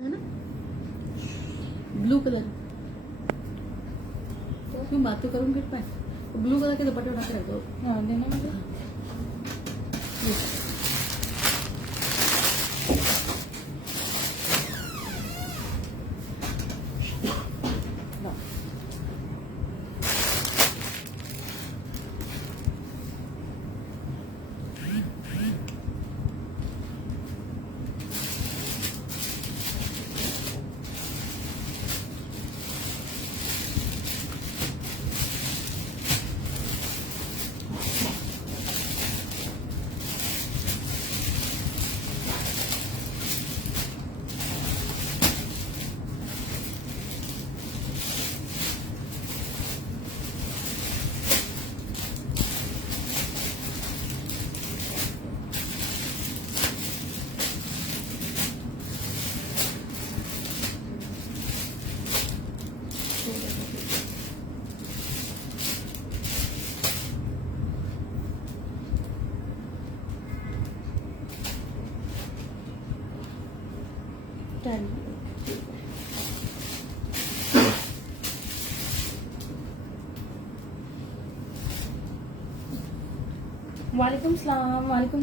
है ना, blue colour. क्यों बात तो करूँ गिर पाए, तो ब्लू कलर के दुपट्टे उठा के रख दो। हाँ देना मुझे। वालेकुम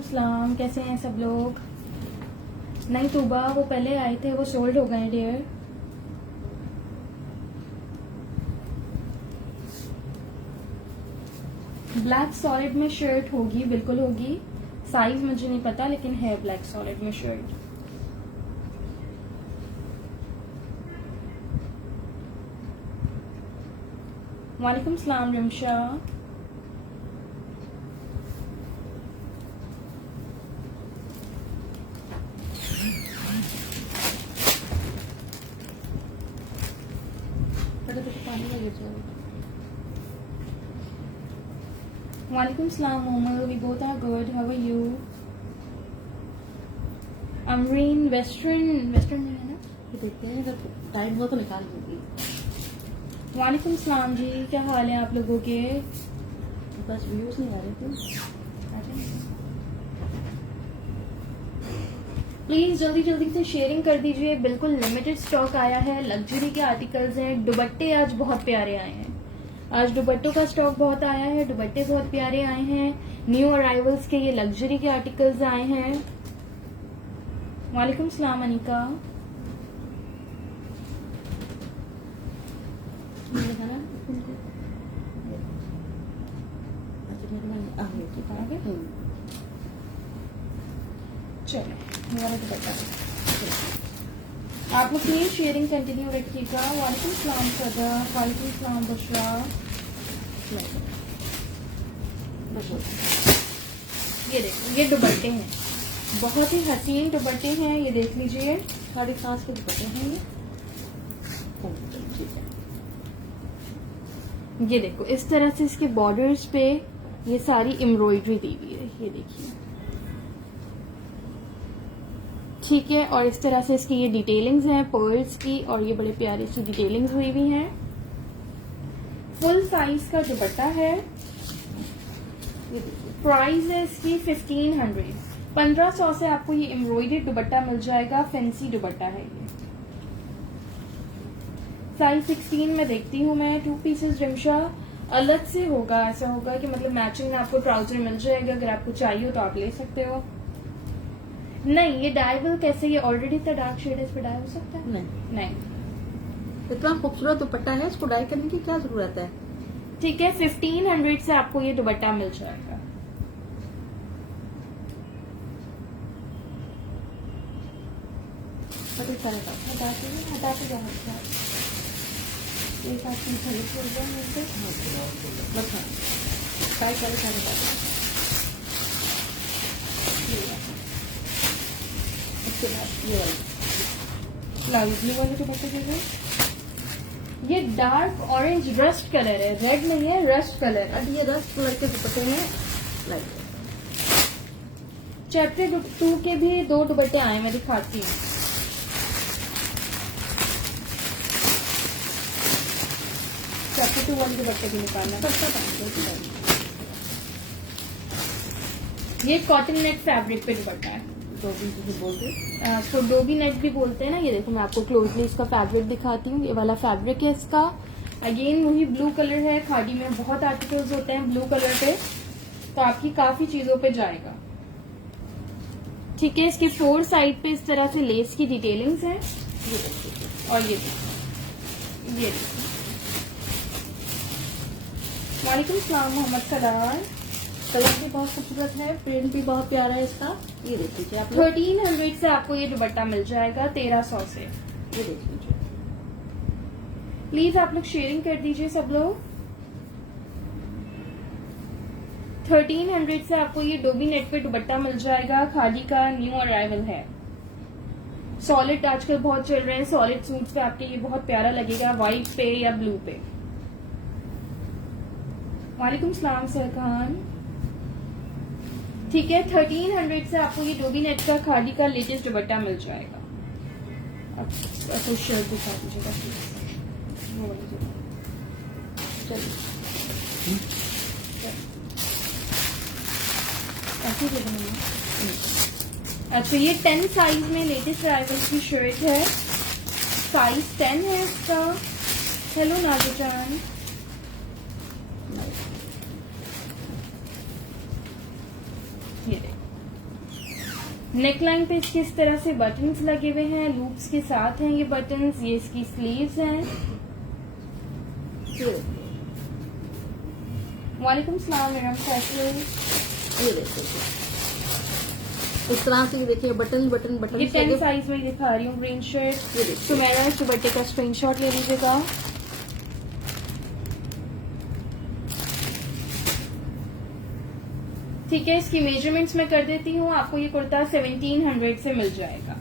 सलाम, कैसे हैं सब लोग। नहीं तोबा, वो पहले आए थे, वो सोल्ड हो गए डियर। ब्लैक सॉलिड में शर्ट होगी, बिल्कुल होगी। साइज मुझे नहीं पता, लेकिन है ब्लैक सॉलिड में शर्ट। वालेकुम सलाम रिमशा। पानी का गिर जाएगा। वालेकुम सलाम Momal, we both are good, how are you. Amreen western में है ना। ये देखते हैं, अगर टाइम हुआ तो निकाल दूंगी। वालेकुम सलाम जी, क्या हाल है आप लोगों के। बस व्यूज नहीं आ रहे थे। प्लीज जल्दी जल्दी से शेयरिंग कर दीजिए, बिल्कुल लिमिटेड स्टॉक आया है, लग्जरी के आर्टिकल्स हैं। दुपट्टे आज बहुत प्यारे आए हैं, आज दुपट्टों का स्टॉक बहुत आया है, दुपट्टे बहुत प्यारे आए हैं। न्यू अराइवल्स के ये लग्जरी के आर्टिकल्स आए हैं। वालेकुम सलाम अनिका। चलो हमारा दुपट्टा, आप लोग प्लीज शेयरिंग कंटिन्यू रखिएगा। वालेकुम सलाम सदर, वालेकुम सलाम बुशरा। ये देखो, ये दुपट्टे हैं, बहुत ही हसीन दुपट्टे हैं, ये देख लीजिए। 7.5 के दुपट्टे हैं ये। ठीक है, ये देखो, इस तरह से इसके बॉर्डर्स पे ये सारी एम्ब्रॉयडरी दी हुई है, ये देखिए। ठीक है, और इस तरह से इसकी ये डिटेलिंग्स हैं पर्ल्स की, और ये बड़े प्यारे सी डिटेलिंग्स हुई हुई हैं। फुल साइज का दुपट्टा है। प्राइस है इसकी 1500। 1500 से आपको ये एम्ब्रॉयडर्ड दुपट्टा मिल जाएगा, फैंसी दुपट्टा है ये। साइज 16 में देखती हूँ मैं। 2 पीसेस रिमशा अलग से होगा, ऐसा होगा कि मतलब मैचिंग में आपको ट्राउजर मिल जाएगा, अगर आपको चाहिए हो तो आप ले सकते हो। नहीं, ये डाइबल कैसे, ये ऑलरेडी इतना डार्क शेड है, इस पे डाई हो सकता है। नहीं, इतना खूबसूरत दुपट्टा है, इसको डाई करने की क्या जरूरत है। ठीक है, 1500 से आपको ये दुपट्टा मिल जाएगा। हटा के जाना एक आदमी खड़े छोड़ दो मुझसे। उसके बाद ये वाली लाइवली वाले दुपट्टे दे दो। ये डार्क ऑरेंज रस्ट कलर है, रेड नहीं है, रस्ट कलर है। अब ये रस्ट कलर के दुपट्टे में लाइट। चैप्टर 2 के भी 2 दुपट्टे आए, मैं दिखाती हूँ। चैप्टर 2 वाले दुपट्टे भी निकालना। ये कॉटन नेट फैब्रिक पे दुपट्टा है। डोबी जिसे बोलते हैं। इसको डोबी नेट भी बोलते हैं ना। ये देखो मैं आपको क्लोजली इसका फैब्रिक दिखाती हूँ। ये वाला फैब्रिक है इसका। अगेन वही ब्लू कलर है। खादी में बहुत आर्टिकल्स होते हैं ब्लू कलर पे, तो आपकी काफी चीजों पे जाएगा। ठीक है, इसके 4 साइड पे इस तरह से लेस की डिटेलिंग्स हैं। और ये वालेकुम सलाम मोहम्मद सलार। कलर भी बहुत खूबसूरत है, प्रिंट भी बहुत प्यारा है इसका। ये देख लीजिए आप लोग। 1300 से आपको ये दुपट्टा मिल जाएगा 1300 से। ये देख लीजिए। प्लीज आप लोग शेयरिंग कर दीजिए सब लोग। 1300 से आपको ये डोबी नेट पे दुपट्टा मिल जाएगा। खादी का न्यू अराइवल है। सॉलिड आजकल बहुत चल रहे हैं। सॉलिड सूट्स पे आपके ये बहुत प्यारा लगेगा, व्हाइट पे या ब्लू पे। वालेकुम सलाम सरखान। ठीक है, 1300 से आपको ये डोबी नेट का खादी का लेटेस्ट दुपट्टा मिल जाएगा। आपको शर्ट दिखा दीजिएगा प्लीज। चलिए ऐसे दे देना। अच्छा, ये 10 साइज में लेटेस्ट अराइवल की शर्ट है। साइज 10 है इसका। हेलो नाज़ुजान। ये नेकलाइन पे इसके इस तरह से बटन्स लगे हुए हैं, लूप्स के साथ हैं ये बटन्स। ये इसकी स्लीव्स हैं। वालेकुम सलाम मैडम फैसल। ये देखिए इस तरह से, ये देखिए बटन बटन बटन। ये 10 साइज में दिखा रही हूँ ग्रीन शर्ट। तो मेरा इस दुपट्टे का स्क्रीनशॉट ले लीजिएगा। ठीक है, इसकी मेजरमेंट्स मैं कर देती हूँ। आपको ये कुर्ता 1700 से मिल जाएगा।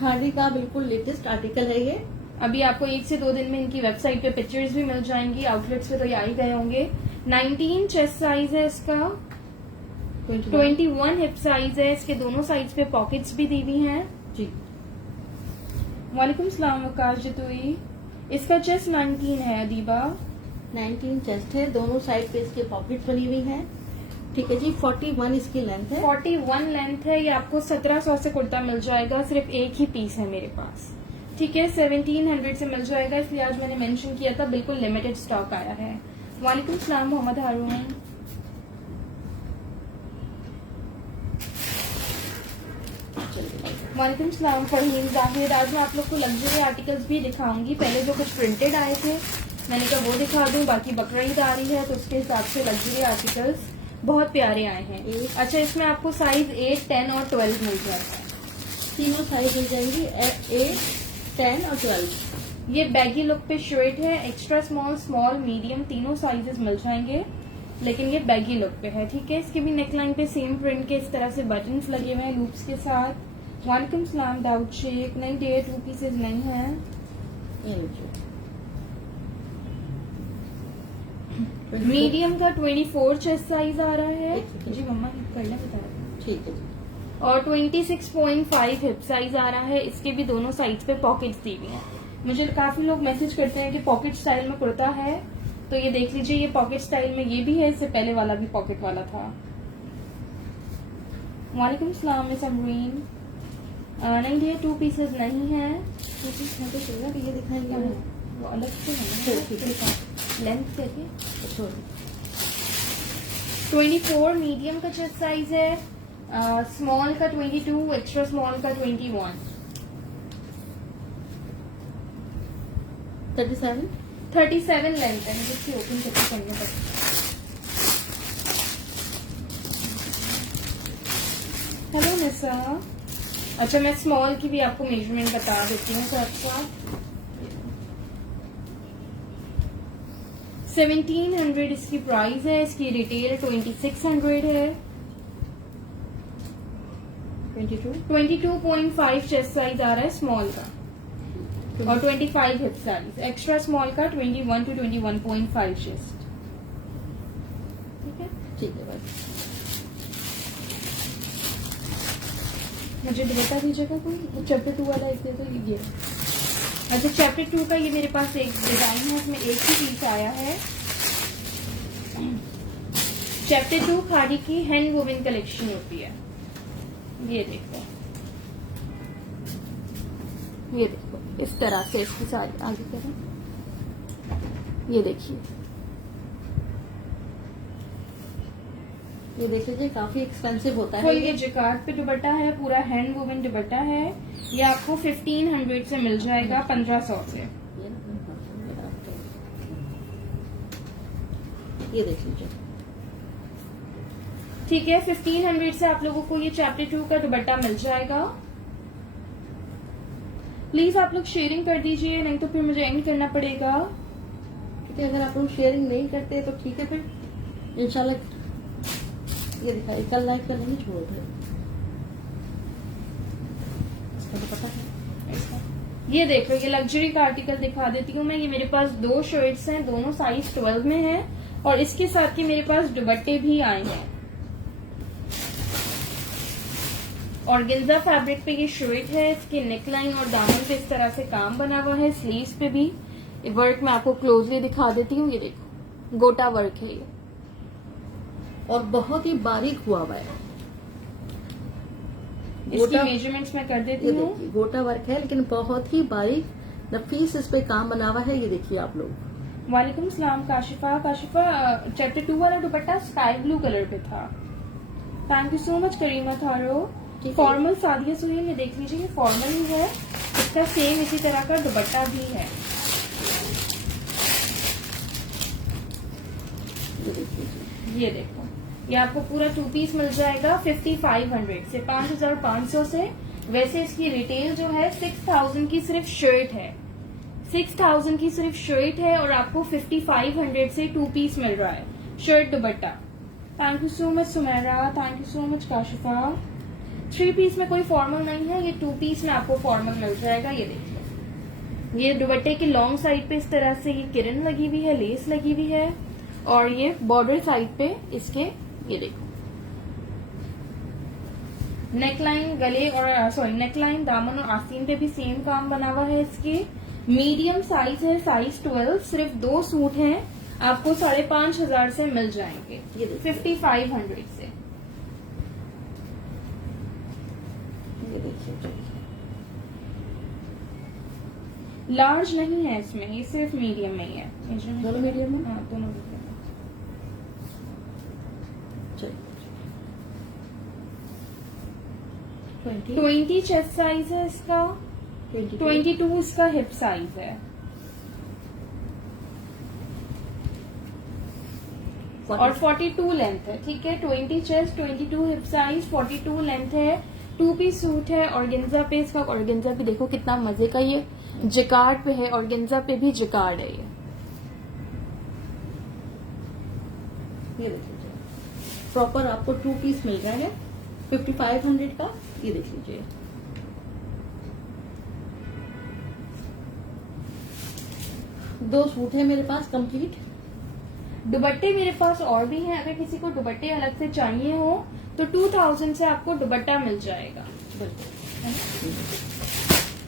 खादी का बिल्कुल लेटेस्ट आर्टिकल है ये। अभी आपको 1 से 2 दिन में इनकी वेबसाइट पे पिक्चर्स भी मिल जाएंगी। आउटलेट्स पे तो ये आ ही गए होंगे। 19 चेस्ट साइज है इसका। 21 हिप साइज है। इसके दोनों साइज पे पॉकेट्स भी दी हुई हैं जी। वालेकुम सलाम वकाश जतुई। इसका चेस्ट 19 है अदीबा। 19 चेस्ट है, दोनों साइड पे इसके पॉकेट बनी हुई है। ठीक है जी। 41 इसकी लेंथ है। 41 लेंथ है। ये आपको 1700 से कुर्ता मिल जाएगा। सिर्फ एक ही पीस है मेरे पास। ठीक है, 1700 से मिल जाएगा। इसलिए आज मैंने मेंशन किया था, बिल्कुल लिमिटेड स्टॉक आया है। वालेकुम सलाम मोहम्मद हारून। वालेकुम सलाम फरहीन जाहिद। आज मैं आप लोग को लग्जरी आर्टिकल्स भी दिखाऊंगी। पहले जो कुछ प्रिंटेड आए थे मैंने कहा वो दिखा दूं। बाकी बकरा ईद आ रही है तो उसके हिसाब से लग्जरी आर्टिकल्स बहुत प्यारे आए हैं। अच्छा, इसमें आपको साइज 8, 10 और 12 मिल जाता है। तीनों साइज मिल जाएंगी, 8, 10 और 12। ये बैगी लुक पे शर्ट है। एक्स्ट्रा स्मॉल, स्मॉल, मीडियम तीनों साइजेस मिल जाएंगे, लेकिन ये बैगी लुक पे है। ठीक है, इसके भी नेकलाइन पे सेम प्रिंट के इस तरह से बटन्स लगे हुए हैं लूप्स के साथ। वालेकुम सलाम दाऊद शेख। नहीं डियर, 2 पीसेज नहीं है। मीडियम का 24 चेस्ट साइज आ रहा है जी। मम्मा पहले बताया। ठीक है जी। और 26.5 हिप साइज आ रहा है। इसके भी दोनों साइज पे पॉकेट्स दी हुई हैं। मुझे काफी लोग मैसेज करते हैं कि पॉकेट स्टाइल में कुर्ता है, तो ये देख लीजिए। ये पॉकेट स्टाइल में ये भी है, इससे पहले वाला भी पॉकेट वाला था। वालेकुम सलाम मिस अमरीन। नहीं ये 2 पीसेज नहीं है। 2 पीस है तो चलेगा कि ये दिखाएंगे वो अलग से है। लेंथ देखिए। 24 मीडियम का चेस्ट साइज है। स्मॉल का 22, एक्स्ट्रा स्मॉल का 21। 37 लेंथ है। मुझे इसकी ओपन करके करना पड़ेगा। हेलो निसा। अच्छा, मैं स्मॉल की भी आपको मेजरमेंट बता देती हूँ। तो अच्छा 1700 इसकी प्राइस है। इसकी रिटेल 2600 है। 22.5 चेस्ट साइज आ रहा है स्मॉल का, और 25 हिप साइज। एक्स्ट्रा स्मॉल का 21 to 21.5 चेस्ट। ठीक है, ठीक है बस। मुझे बता दीजिएगा कोई चैप्टर 2 वाला एक दे दो। ये अच्छा, चैप्टर 2 का ये मेरे पास एक डिजाइन है, इसमें एक ही पीस आया है। चैप्टर 2 खादी की हैंड वुमेन कलेक्शन होती है। ये देखो, ये देखो इस तरह से इसकी सारी आगे करें, ये देखिए, ये देख लीजिए काफी एक्सपेंसिव होता है फुल ये जिकार्ड पे दुपट्टा है, पूरा हैंड वुमेन दुपट्टा है। ये आपको 1500 से मिल जाएगा, 1500 से। ये देख लीजिए, ठीक है, 1500 से आप लोगों को ये चैप्टर 2 का दुपट्टा मिल जाएगा। प्लीज आप लोग शेयरिंग कर दीजिए, नहीं तो फिर मुझे एंड करना पड़ेगा। क्योंकि अगर आप लोग शेयरिंग नहीं करते तो ठीक है, फिर इंशाल्लाह ये दिखाई कल लाइक करने नहीं छोड़ दे, इसका तो पता है। ये देखो, ये लग्जरी का आर्टिकल दिखा देती हूँ मैं। ये मेरे पास 2 शर्ट्स हैं, दोनों साइज 12 में हैं, और इसके साथ ही मेरे पास दुपट्टे भी आए हैं। ऑर्गेन्जा फैब्रिक पे ये शर्ट है, इसके नेकलाइन और दामन पे इस तरह से काम बना हुआ है, स्लीव्स पे भी वर्क मैं आपको क्लोजली दिखा देती हूँ। ये देखो गोटा वर्क है ये, और बहुत ही बारीक हुआ हुआ है। इसकी मेजरमेंट्स मैं कर देती हूँ। गोटा वर्क है लेकिन बहुत ही बारीक नफीस इस पे काम बना हुआ है। ये देखिए आप लोग। वालेकुम सलाम काशिफा। चैप्टर 2 वाला दुपट्टा स्काई ब्लू कलर पे था। थैंक यू सो मच करीमा थारो। फॉर्मल सादिया सुनील, ये देख लीजिए, ये फॉर्मल ही है, इसका सेम इसी तरह का दुपट्टा भी है। ये देखो, ये आपको पूरा 2 पीस मिल जाएगा 5500 से, 5500 से। वैसे इसकी रिटेल जो है 6000 की सिर्फ शर्ट है, 6000 की सिर्फ शर्ट है, और आपको 5500 से 2 पीस मिल रहा है, shirt dupatta. Thank you so much Sumera, thank you so much Kashifa. 3 piece में कोई फॉर्मल नहीं है, ये 2 पीस में आपको फॉर्मल मिल जाएगा। ये देखिए, ये दुपट्टे की लॉन्ग साइड पे इस तरह से ये किरण लगी हुई है, लेस लगी हुई है, और ये बॉर्डर साइड पे इसके ये देखो नेकलाइन, गले और नेकलाइन, दामन और आस्तीन पे भी सेम काम बना हुआ है। इसके मीडियम साइज है, साइज 12, सिर्फ 2 सूट हैं, आपको 5500 से मिल जाएंगे, ये 5500 से। ये देखिए, लार्ज नहीं है इसमें, ये सिर्फ मीडियम में ही है। दोनों मीडियम में? हाँ, दोनों मीडियम में। चलिए 20 चेस्ट साइज है इसका, 22 इसका हिप साइज है, और 42 लेंथ है। ठीक है, 20 चेस्ट, 22 हिप साइज, 42 लेंथ है, 2 पीस सूट है। ऑर्गेन्जा पे इसका, ऑर्गेन्जा भी देखो कितना मजे का, ये जिकार्ड पे है, ऑर्गेन्जा पे भी जिकार्ड है। ये देखिए प्रॉपर आपको 2 पीस मिल रहा है 5500 का। ये देख लीजिए, दो सूट है मेरे पास कंप्लीट। दुपट्टे मेरे पास और भी हैं, अगर किसी को दुपट्टे अलग से चाहिए हो तो 2000 से आपको दुपट्टा मिल जाएगा।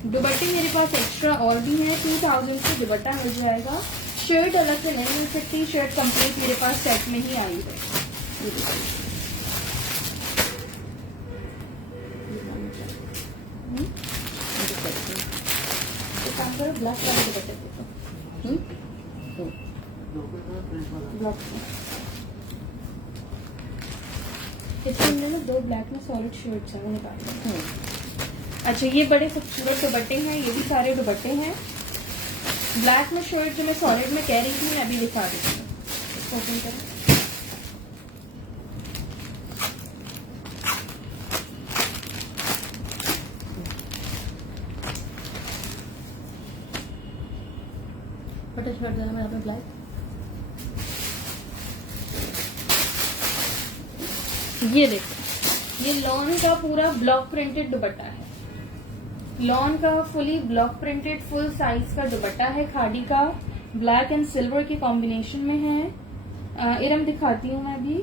दुपट्टे मेरे पास एक्स्ट्रा और भी हैं, 2000 से दुपट्टा मिल जाएगा। शर्ट अलग से नहीं मिल सकती, शर्ट कंप्लीट मेरे पास सेट में ही आई है। काम करो, ब्लैक वाले दुपट्टे देखो, इसमें ना 2 ब्लैक में सॉलिड शर्ट्स हैं, वो निकाल लो। अच्छा, ये बड़े खूबसूरत दुपट्टे हैं, ये भी सारे दुपट्टे हैं। ब्लैक में शर्ट जो मैं सॉलिड में कह रही थी, मैं अभी दिखा देती हूँ। इसको ओपन करें, बटर शर्ट देना मेरा पे ब्लैक। ये देखो, ये लॉन का पूरा ब्लॉक प्रिंटेड दुपट्टा है, लॉन का fully block printed full size का दुपट्टा है, खादी का, ब्लैक एंड सिल्वर के कॉम्बिनेशन में है। इरम दिखाती हूँ मैं अभी,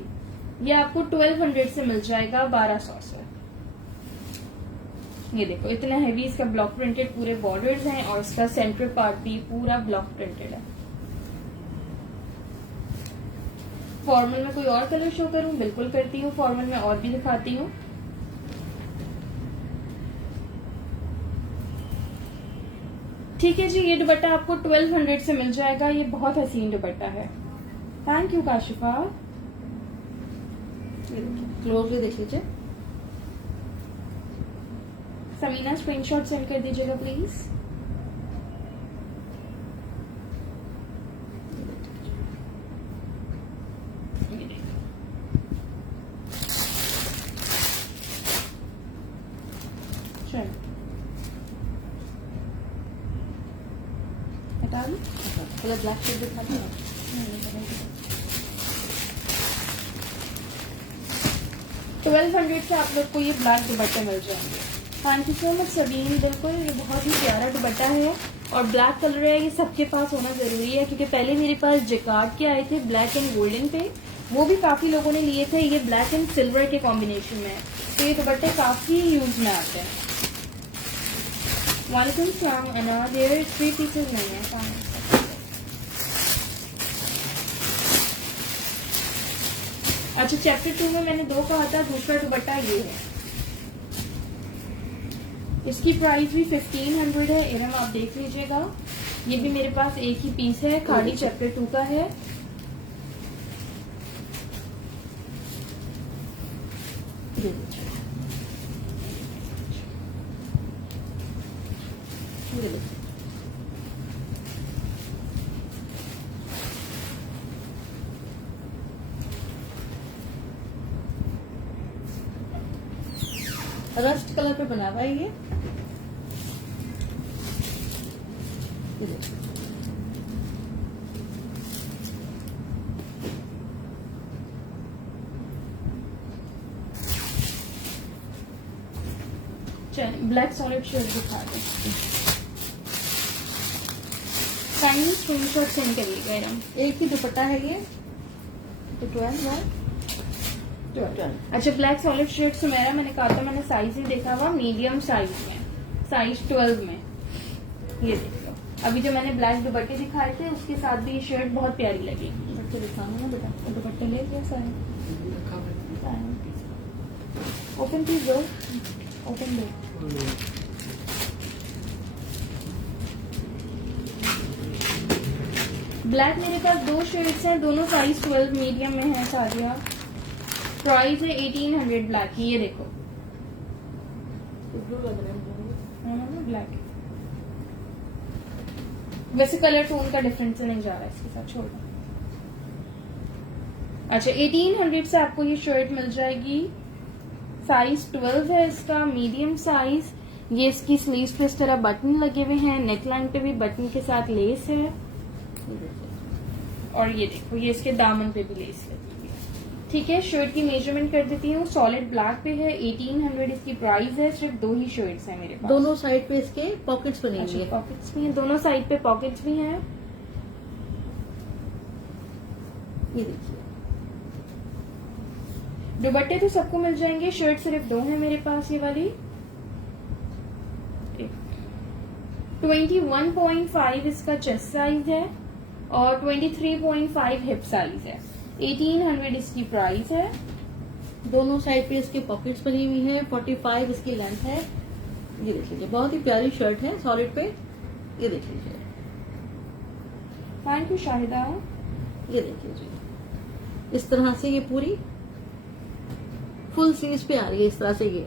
ये आपको 1200 से मिल जाएगा, 1200 से। ये देखो, इतना हैवी इसका ब्लॉक प्रिंटेड पूरे बॉर्डर्स हैं, और इसका सेंटर पार्ट भी पूरा ब्लॉक प्रिंटेड है। फॉर्मल में कोई और कलर शो करूं? बिल्कुल करती हूँ, फॉर्मल में और भी दिखाती हूँ। ठीक है जी, ये दुपट्टा आपको 1200 से मिल जाएगा। ये बहुत हसीन दुपट्टा है। Thank you काशिफा। क्लोजली देख लीजिए। समीना स्क्रीनशॉट सेंड कर दीजिएगा प्लीज। हटा दूं? पहले ब्लैक शेड दिखा दूँ। 1200 से आप लोग को ये ब्लैक दुपट्टे मिल जाएंगे। Thank you so much Sabeen. बिल्कुल, ये बहुत ही प्यारा दुपट्टा है और ब्लैक कलर है, ये सबके पास होना जरूरी है क्योंकि पहले मेरे पास जैकार्ड के आए थे ब्लैक एंड गोल्डन पे, वो भी काफी लोगों ने लिए थे। ये ब्लैक एंड सिल्वर के कॉम्बिनेशन में है, तो ये दुपट्टे काफी यूज में आते हैं। वालेकुम सलाम अना, देयर 3 पीसेज नहीं है। अच्छा, चैप्टर 2 में मैंने 2 कहा था, दूसरा दुपट्टा ये है। इसकी प्राइस भी 1500 है। इरम आप देख लीजिएगा, ये भी मेरे पास एक ही पीस है, खाली चैप्टर 2 का है। रस्ट कलर पे बना हुआ है ये। चलिए ब्लैक सॉलिड शेड दिखा दे। काइंडली स्क्रीनशॉट सेंड करिएगा इरम। एक ही दुपट्टा है ये, तो 12 है। अच्छा, ब्लैक सॉलिड शेड सुमेरा मैंने कहा था, मैंने साइज ही देखा हुआ, मीडियम साइज में, साइज 12 में। ये देखो, अभी जो मैंने ब्लैक दुपट्टे दिखाए थे उसके साथ भी ये शर्ट बहुत प्यारी लगी। दुपट्टे दिखाऊंगा ना बेटा, दुपट्टे ले लिया सारे। ओपन प्लीज दो, ओपन दो। ब्लैक मेरे पास 2 शेड्स हैं, दोनों साइज 12 मीडियम में है सारिया। प्राइस है 1800 ब्लैक की। ये देखो ब्लू लग रहा है। ब्लैक, वैसे कलर टोन का डिफरेंस नहीं जा रहा है इसके साथ, छोड़। अच्छा, 1800 से आपको ये शर्ट मिल जाएगी। साइज 12 है इसका, मीडियम साइज। ये इसकी स्लीव्स पे इस तरह बटन लगे हुए हैं, नेक लाइन पे भी बटन के साथ लेस है, और ये देखो ये इसके दामन पे भी लेस लगी हुई है। ठीक है, शर्ट की मेजरमेंट कर देती हूँ। सॉलिड ब्लैक पे है, 1800 इसकी प्राइस है। सिर्फ 2 ही शर्ट्स हैं मेरे पास। दोनों साइड पे इसके पॉकेट्स बने हुए हैं। पॉकेट्स भी हैं, दोनों साइड पे पॉकेट्स भी हैं। ये देखिए, दुपट्टे तो सबको मिल जाएंगे, शर्ट सिर्फ 2 हैं मेरे पास। ये वाली 21.5 इसका चेस्ट साइज है और 23.5 हिप साइज है। 1800 इसकी प्राइस है। दोनों साइड पे इसके पॉकेट्स बनी हुई है। 45 इसकी लेंथ है। ये देख लीजिए, बहुत ही प्यारी शर्ट है सॉलिड पे। ये देख लीजिए, थैंक यू शाहिदा। ये देख लीजिए, इस तरह से ये पूरी फुल स्लीव्स पे आ रही है, इस तरह से ये।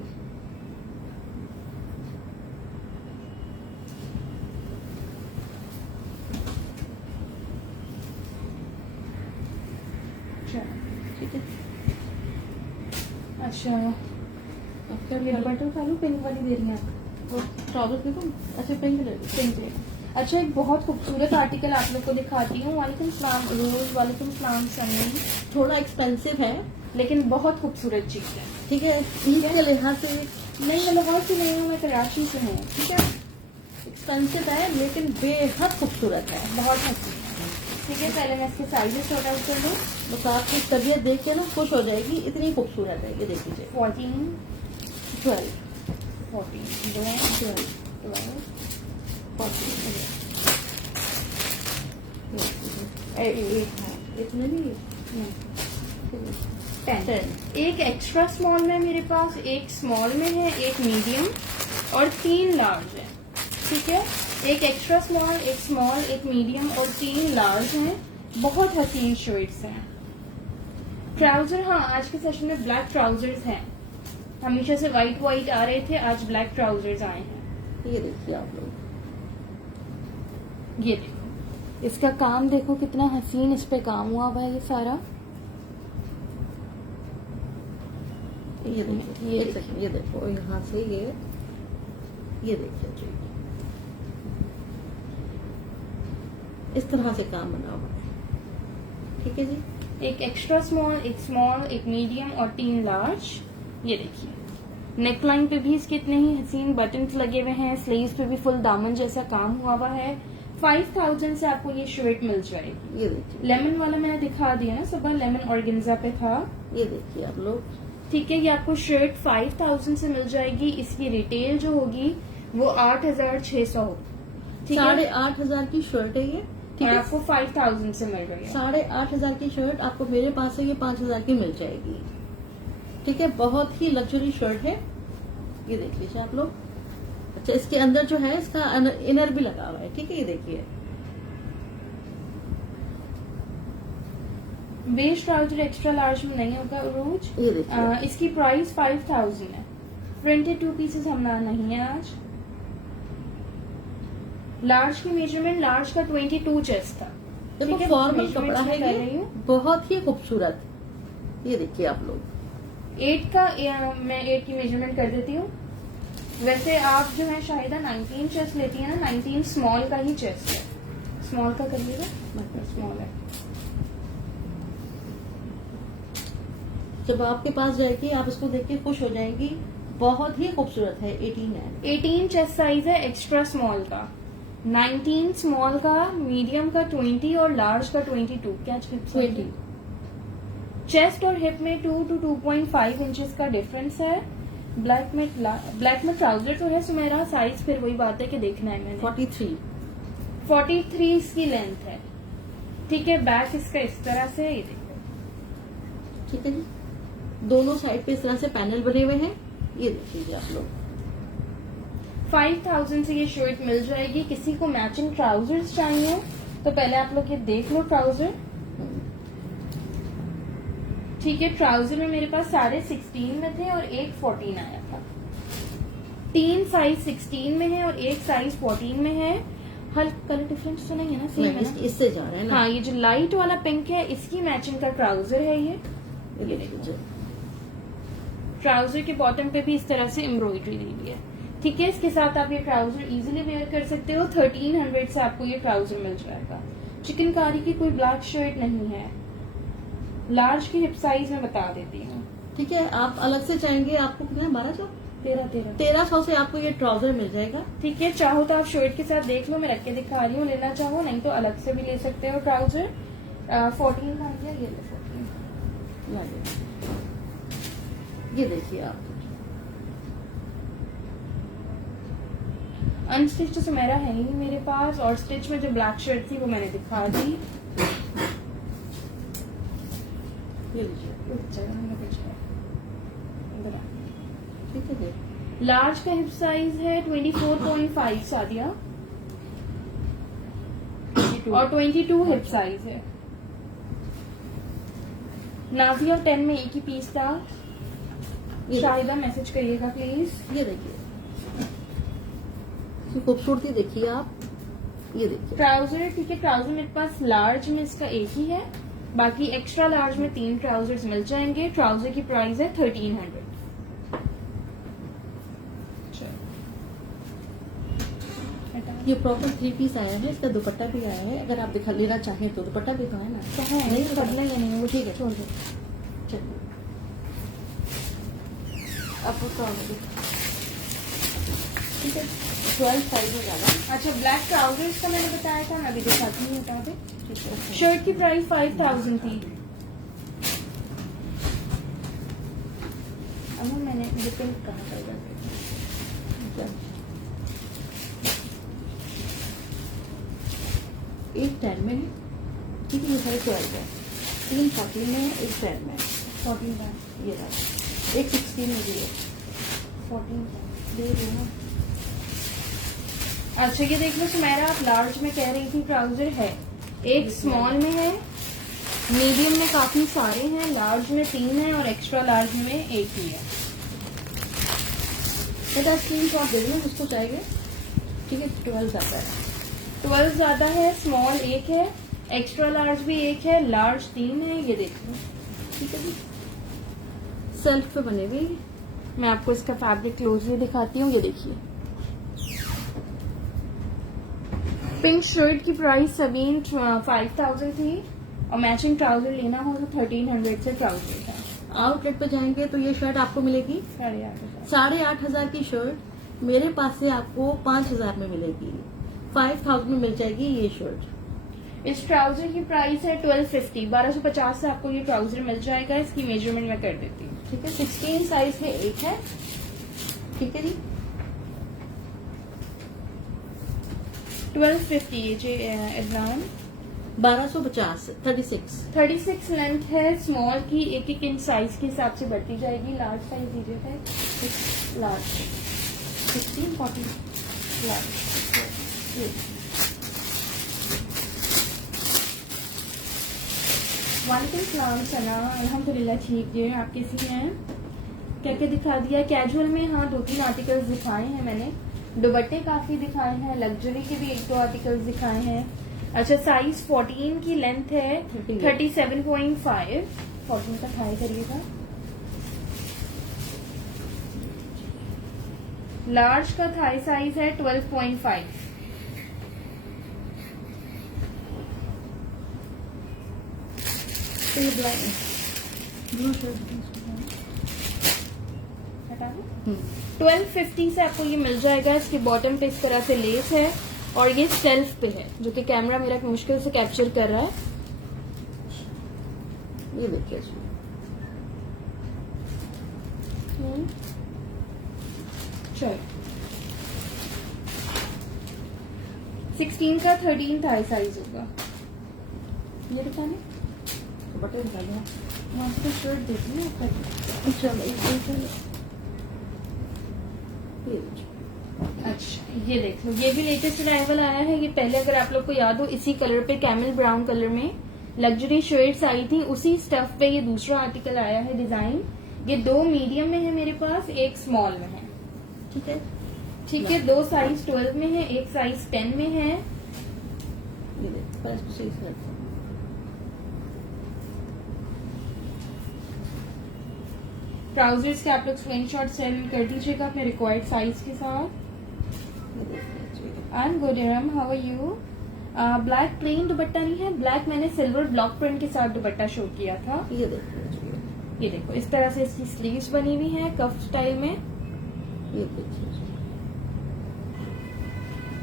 ठीक है। अच्छा, आफ्टर ये दुपट्टा उठा लूं, पिंक वाली दे रही हैं वो ट्राउजर देखो, अच्छा पिंक ले लो। पिंक ले। अच्छा, एक बहुत खूबसूरत आर्टिकल आप लोग को दिखाती हूँ। वालेकुम सलाम रोज, वालेकुम सलाम सनी। थोड़ा एक्सपेंसिव है लेकिन बहुत खूबसूरत चीज है। ठीक है, ईद के लिहाज से नहीं, मैं लाहौर से नहीं हूँ, मैं कराची से हूँ। ठीक है, एक्सपेंसिव है लेकिन बेहद खूबसूरत है। बहुत हसीन है। ठीक है, पहले मैं इसके साइजेस शॉर्ट आउट कर दूँ। बस आपकी तबीयत देख के ना खुश हो जाएगी, इतनी खूबसूरत है। ये देख लीजिए, 14, 12, 14, 12, 12, 14, 8 है, इतने नहीं। 10। एक एक्स्ट्रा स्मॉल में मेरे पास, एक स्मॉल में है, एक मीडियम और 3 लार्ज है। ठीक है, एक एक्स्ट्रा स्मॉल, एक स्मॉल, एक मीडियम और 3 लार्ज हैं। बहुत हसीन शर्ट्स हैं। ट्राउजर, हाँ आज के सेशन में ब्लैक ट्राउजर्स हैं। हमेशा से वाइट आ रहे थे, आज ब्लैक ट्राउजर्स आए हैं। ये देखिए आप लोग, ये देखो, इसका काम देखो कितना हसीन इस पे काम हुआ हुआ है ये सारा। ये देखिए, ये एक सेकंड, ये देखो यहाँ से ये देखिए जी, इस तरह से काम बना हुआ है। ठीक है जी, एक एक्स्ट्रा स्मॉल, एक स्मॉल, एक मीडियम और 3 लार्ज। ये देखिए, नेकलाइन पे भी इसके इतने ही हसीन बटन्स लगे हुए हैं, स्लीव्स पे भी फुल दामन जैसा काम हुआ हुआ है। 5000 से आपको ये शर्ट मिल जाएगी। ये देखिए, लेमन वाला मैंने दिखा दिया ना सुबह, लेमन ऑर्गेन्जा पे था। ये देखिए आप लोग, ठीक है, ये आपको शर्ट 5000 से मिल जाएगी। इसकी रिटेल जो होगी वो 8600 होगी। ठीक है, 8500 की शर्ट है ये। ठीक और है, आपको 5000 से मिल रही है। 8500 की शर्ट आपको मेरे पास से ये 5000 की मिल जाएगी। ठीक है, बहुत ही लग्जरी शर्ट है। ये देख लीजिए आप लोग। अच्छा, इसके अंदर जो है इसका इनर भी लगा हुआ है। ठीक है, ये देखिए, बेस ट्राउजर एक्स्ट्रा लार्ज में नहीं होगा उरूज। ये देखिए, इसकी प्राइस 5000 है। प्रिंटेड 2 पीसेस हमारा नहीं है आज। लार्ज की मेजरमेंट, लार्ज का 22 चेस्ट था। देखो ठीक है, फॉर्मल measurements कपड़ा मैं है कर रही ये, हूँ। बहुत ही खूबसूरत। ये देखिए आप लोग, 8 का मैं 8 की मेजरमेंट कर देती हूँ। वैसे आप जो है शाहिदा 19 चेस्ट लेती है ना, 19 स्मॉल का ही चेस्ट है। स्मॉल का करिएगा, स्मॉल है। जब आपके पास जाएगी आप इसको देख के खुश हो जाएंगी। बहुत ही खूबसूरत है। 18 है। 18 चेस्ट साइज है एक्स्ट्रा स्मॉल का, 19 स्मॉल का, मीडियम का 20 और लार्ज का 22। क्या 20। चेस्ट और हिप में 2 to 2.5 इंचेस का डिफरेंस है। ब्लैक में ट्राउजर तो है सुमेरा, साइज फिर वही बात है कि देखना है मैंने। 43 इसकी लेंथ है। ठीक है, बैक इसका इस तरह से, ये देखो। ठीक है जी, दोनों साइड पे इस तरह से पैनल बने हुए हैं। ये देख लीजिए आप लोग, 5000 से ये शर्ट मिल जाएगी। किसी को मैचिंग ट्राउजर्स चाहिए तो पहले आप लोग ये देख लो ट्राउजर। ठीक है, ट्राउजर में मेरे पास सारे 16 में थे और एक 14 आया था। 3 साइज 16 में है और एक साइज 14 में है। हल्का कलर डिफरेंस तो नहीं है ना, सेम है ना? इससे जा रहे हैं ना। हाँ, ये जो लाइट वाला पिंक है इसकी मैचिंग का ट्राउजर है ये। ये देख लीजिए, ट्राउजर के बॉटम पे भी इस तरह से एम्ब्रॉयडरी दी हुई है। ठीक है, इसके साथ आप ये ट्राउजर इजीली वेयर कर सकते हो। 1300 से आपको ये ट्राउजर मिल जाएगा। चिकनकारी की कोई ब्लैक शर्ट नहीं है। लार्ज की हिप साइज में बता देती हूँ। ठीक है, आप अलग से चाहेंगे आपको कितना, 1200 1300 से आपको ये ट्राउजर मिल जाएगा। ठीक है, चाहो तो आप शर्ट के साथ देख लो, मैं रख के दिखा रही हूँ, लेना चाहो, नहीं तो अलग से भी ले सकते हो ट्राउजर। 14 का ये ले 14। ये देखिए आप, अनस्टिच तो सुमेरा है ही नहीं मेरे पास, और स्टिच में जो ब्लैक शर्ट थी वो मैंने दिखा दी। ये लीजिए। ठीक है जी, लार्ज का हिप साइज है 24.5 सादिया, और 22 हिप साइज है। नाजिया 10 में एक ही पीस था। शाहिदा मैसेज करिएगा प्लीज। ये देखिए, इसकी खूबसूरती देखिए आप। ये देखिए, ट्राउजर, ठीक है, ट्राउजर मेरे पास लार्ज में इसका एक ही है, बाकी एक्स्ट्रा लार्ज में 3 ट्राउजर्स मिल जाएंगे। ट्राउजर की प्राइस है 1300। ये प्रॉपर 3 पीस आया है, इसका दुपट्टा भी आया है। अगर आप दिखा लेना चाहें तो दुपट्टा भी तो है ना। तो है, नहीं बदला या नहीं वो, ठीक है, छोड़ दो, चलिए अब वो तो ठीक है। 12 साइज में जाना। अच्छा, ब्लैक ट्राउजर्स का मैंने बताया था, मैं अभी दिखाती हूँ, बता दे। ठीक है, शर्ट की प्राइस 5000 थी। अब मैंने डिपेंड कहा था एक 10 में है। ठीक है, ये सारे 12 है। तीन 14 में एक 10 में 14 का, ये रहा, एक 16 में भी है। 14 का। दे रही हूँ। अच्छा ये देख लो सुमेरा, आप लार्ज में कह रही थी ट्राउजर है, एक स्मॉल में है, मीडियम में काफी सारे हैं, लार्ज में 3 है और एक्स्ट्रा लार्ज में 1 ही है। बेटा स्क्रीन शॉट दे देना जिसको चाहिए। ठीक है, 12 आता है। 12 ज्यादा है, स्मॉल 1 है, एक्स्ट्रा लार्ज भी 1 है, लार्ज 3 है। ये देख लो, ठीक है जी, सेल्फ पे बने हुए। मैं आपको इसका फैब्रिक क्लोजली दिखाती हूँ। ये देखिए, पिंक शर्ट की प्राइस 5000 थी और मैचिंग ट्राउजर लेना हो तो 1300 से ट्राउजर था। आउटलेट पे जाएंगे तो ये शर्ट आपको मिलेगी 8,500। 8,500 की शर्ट मेरे पास से आपको 5,000 में मिलेगी। 5000 में मिल जाएगी ये शर्ट। इस ट्राउजर की प्राइस है 1250, 1250 से आपको ये ट्राउजर मिल जाएगा। इसकी मेजरमेंट मैं कर देती हूँ। ठीक है, 16 साइज में एक है। ठीक है जी, 1250 ये एडवान 1250, 36 लेंथ है स्मॉल की, 1-1 इंच साइज के हिसाब से बढ़ती जाएगी। लार्ज साइज दीजिए है, लार्ज 16 14 लार्ज। वालेकुम सलाम सना, अल्हम्दुलिल्लाह ठीक है। आप कैसी हैं? क्या क्या दिखा दिया? कैजुअल में हाँ 2-3 आर्टिकल्स दिखाए हैं मैंने, दुपट्टे काफी दिखाए हैं, लग्जरी के भी 1-2 आर्टिकल्स दिखाए हैं। अच्छा साइज 14 की लेंथ है 37.5, 14 का ट्राई करिएगा। लार्ज का थाई साइज है 12.5। तो ये ब्लू शर्ट हटा दो। 1250 से आपको ये मिल जाएगा। इसके बॉटम पे इस तरह से लेस है और ये सेल्फ पे है, जो कि कैमरा मेरा मुश्किल से कैप्चर कर रहा है। ये देखिए, चलो 16 का 13 थाई साइज होगा। ये दिखाने बटन निकालो। वहाँ से शर्ट देखिए आपका। चलो ये देखिए। अच्छा ये देख लो, ये भी लेटेस्ट अराइवल आया है। ये पहले अगर आप लोग को याद हो इसी कलर पे, कैमल ब्राउन कलर में लग्जरी शर्ट्स आई थी, उसी स्टफ पे ये दूसरा आर्टिकल आया है डिजाइन। ये 2 मीडियम में है मेरे पास, 1 स्मॉल में है। ठीक है, ठीक है, 2 साइज 12 में है, 1 साइज 10 में है। ये देखिए, पहले इसको सही से रखो। ट्राउजर्स के आप लोग स्क्रीनशॉट सेंड कर दीजिएगा अपने रिक्वायर्ड साइज के साथ। ये देखिए, I am good Eram, how are you? Black plain dupatta नहीं है, ब्लैक मैंने सिल्वर ब्लॉक प्रिंट के साथ दुपट्टा शो किया था। ये देखिए, ये देखो इस तरह से इसकी स्लीव्स बनी हुई है कफ स्टाइल में, ये देखिए।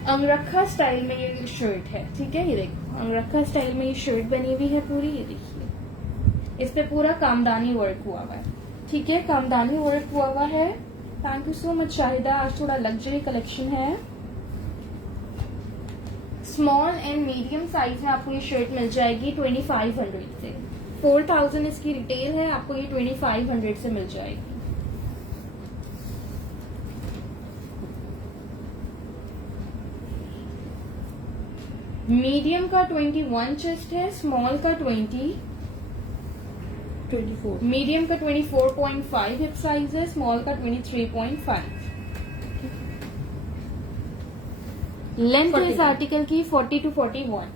अंगरखा स्टाइल में ये शर्ट है। ठीक है, ये देखो अंगरखा स्टाइल में ये शर्ट बनी हुई है पूरी। ये देखिए, इस पे पूरा कामदानी वर्क हुआ हुआ है। ठीक है, कामदानी वर्क हुआ हुआ है। Thank you so much Shahida, आज थोड़ा लग्जरी कलेक्शन है। स्मॉल एंड मीडियम साइज में आपको ये शर्ट मिल जाएगी 2500 से। 4000 इसकी रिटेल है, आपको ये 2500 से मिल जाएगी। मीडियम का 21 चेस्ट है, स्मॉल का 20, 24। मीडियम का 24.5 हिप साइज है, स्मॉल का 23.5। लेंथ है इस आर्टिकल की 40 to 41।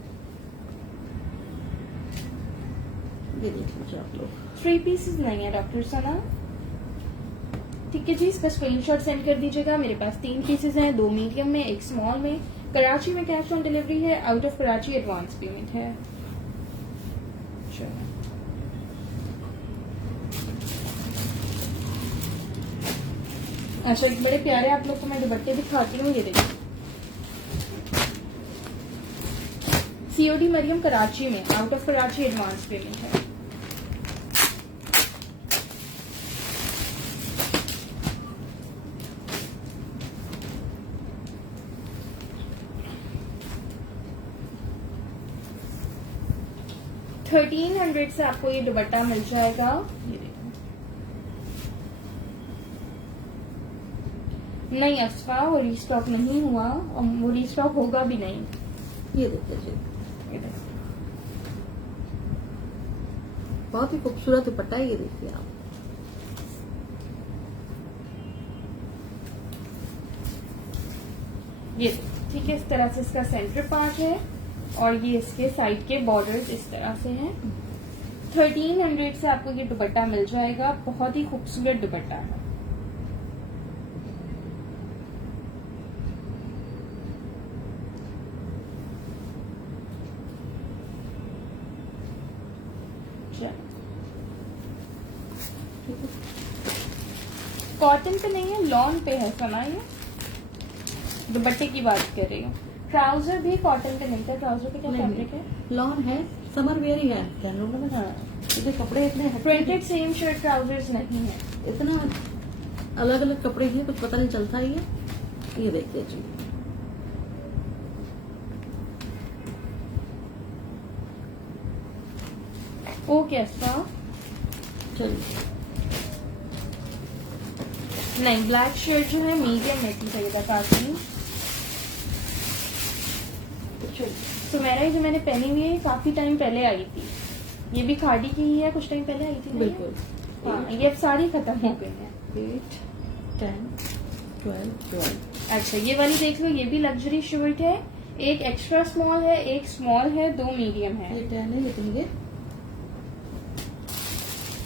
ये देख लीजिए आप लोग। 3 पीसेस नहीं है डॉक्टर सना। ठीक है जी, इसका स्क्रीनशॉट सेंड कर दीजिएगा। मेरे पास 3 पीसेस हैं, 2 मीडियम में, 1 स्मॉल में। कराची में कैश ऑन डिलीवरी है, out of Karachi advance payment है। चलो अच्छा, एक बड़े प्यारे आप लोग को मैं दुपट्टे दिखाती हूँ। ये देखिए, सीओडी मरियम कराची में, out of Karachi advance payment है। 1300 से आपको ये दुपट्टा मिल जाएगा। ये देखो, नहीं अफवा, वो रीस्टॉक नहीं हुआ और वो रीस्टॉक होगा भी नहीं। ये देखिए जी, ये देखो, बहुत ही खूबसूरत दुपट्टा है। ये देखिए आप, ये देखो, ठीक है। इस तरह से इसका सेंटर पार्ट है और ये इसके साइड के बॉर्डर्स इस तरह से हैं। 1300 से आपको ये दुपट्टा मिल जाएगा। बहुत ही खूबसूरत दुपट्टा है। कॉटन पे नहीं है, लॉन पे है सना। ये दुपट्टे की बात कर रही हूँ। ट्राउजर भी कॉटन पे नहीं था। ट्राउजर पे क्या फैब्रिक है? लॉन है, समर वेयर ही है। हाँ, इतने कपड़े इतने प्रिंटेड सेम शर्ट ट्राउजर्स नहीं है। इतना अलग अलग कपड़े हैं, कुछ पता नहीं चलता ये देखिए जी। ओके ऐसा चलिए, नहीं, ब्लैक शर्ट जो है मीडियम में थी सही काफी। तो मेरा जो मैंने पहनी हुई है काफी टाइम पहले आई थी। ये भी खाड़ी की ही है, कुछ टाइम पहले आई थी। बिल्कुल। हाँ, ये अब सारी खत्म हो गई है। 8, 10, 12। अच्छा, ये वाली देख लो, ये भी लग्जरी शर्ट है। एक एक्स्ट्रा स्मॉल है, एक स्मॉल है, 2 मीडियम है। ये 10 है, ये देंगे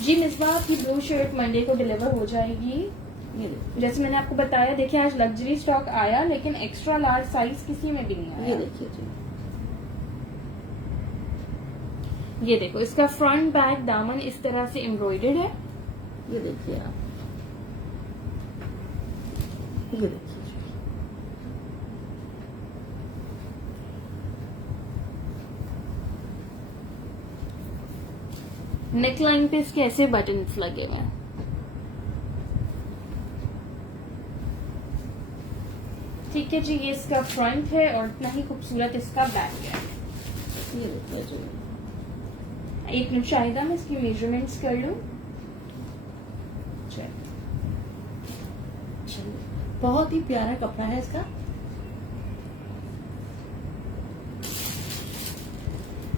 जी मिसबा, आपकी ब्लू शर्ट मंडे को डिलीवर हो जाएगी। ये देखिए, जैसे मैंने आपको बताया, देखिए आज लग्जरी स्टॉक आया लेकिन एक्स्ट्रा लार्ज साइज किसी में भी नहीं आया। ये देखिए जी, ये देखो, इसका फ्रंट बैक दामन इस तरह से एम्ब्रॉयडर्ड है। ये देखिए आप, ये देखिए जी। नेकलाइन पे इसके ऐसे बटन्स लगे हुए हैं। ठीक है जी, ये इसका फ्रंट है और इतना ही खूबसूरत इसका बैक है। ये देखिए जी, एक मिनट शाहिदा, मैं इसकी मेजरमेंट्स कर लूं। चलिए, बहुत ही प्यारा कपड़ा है इसका।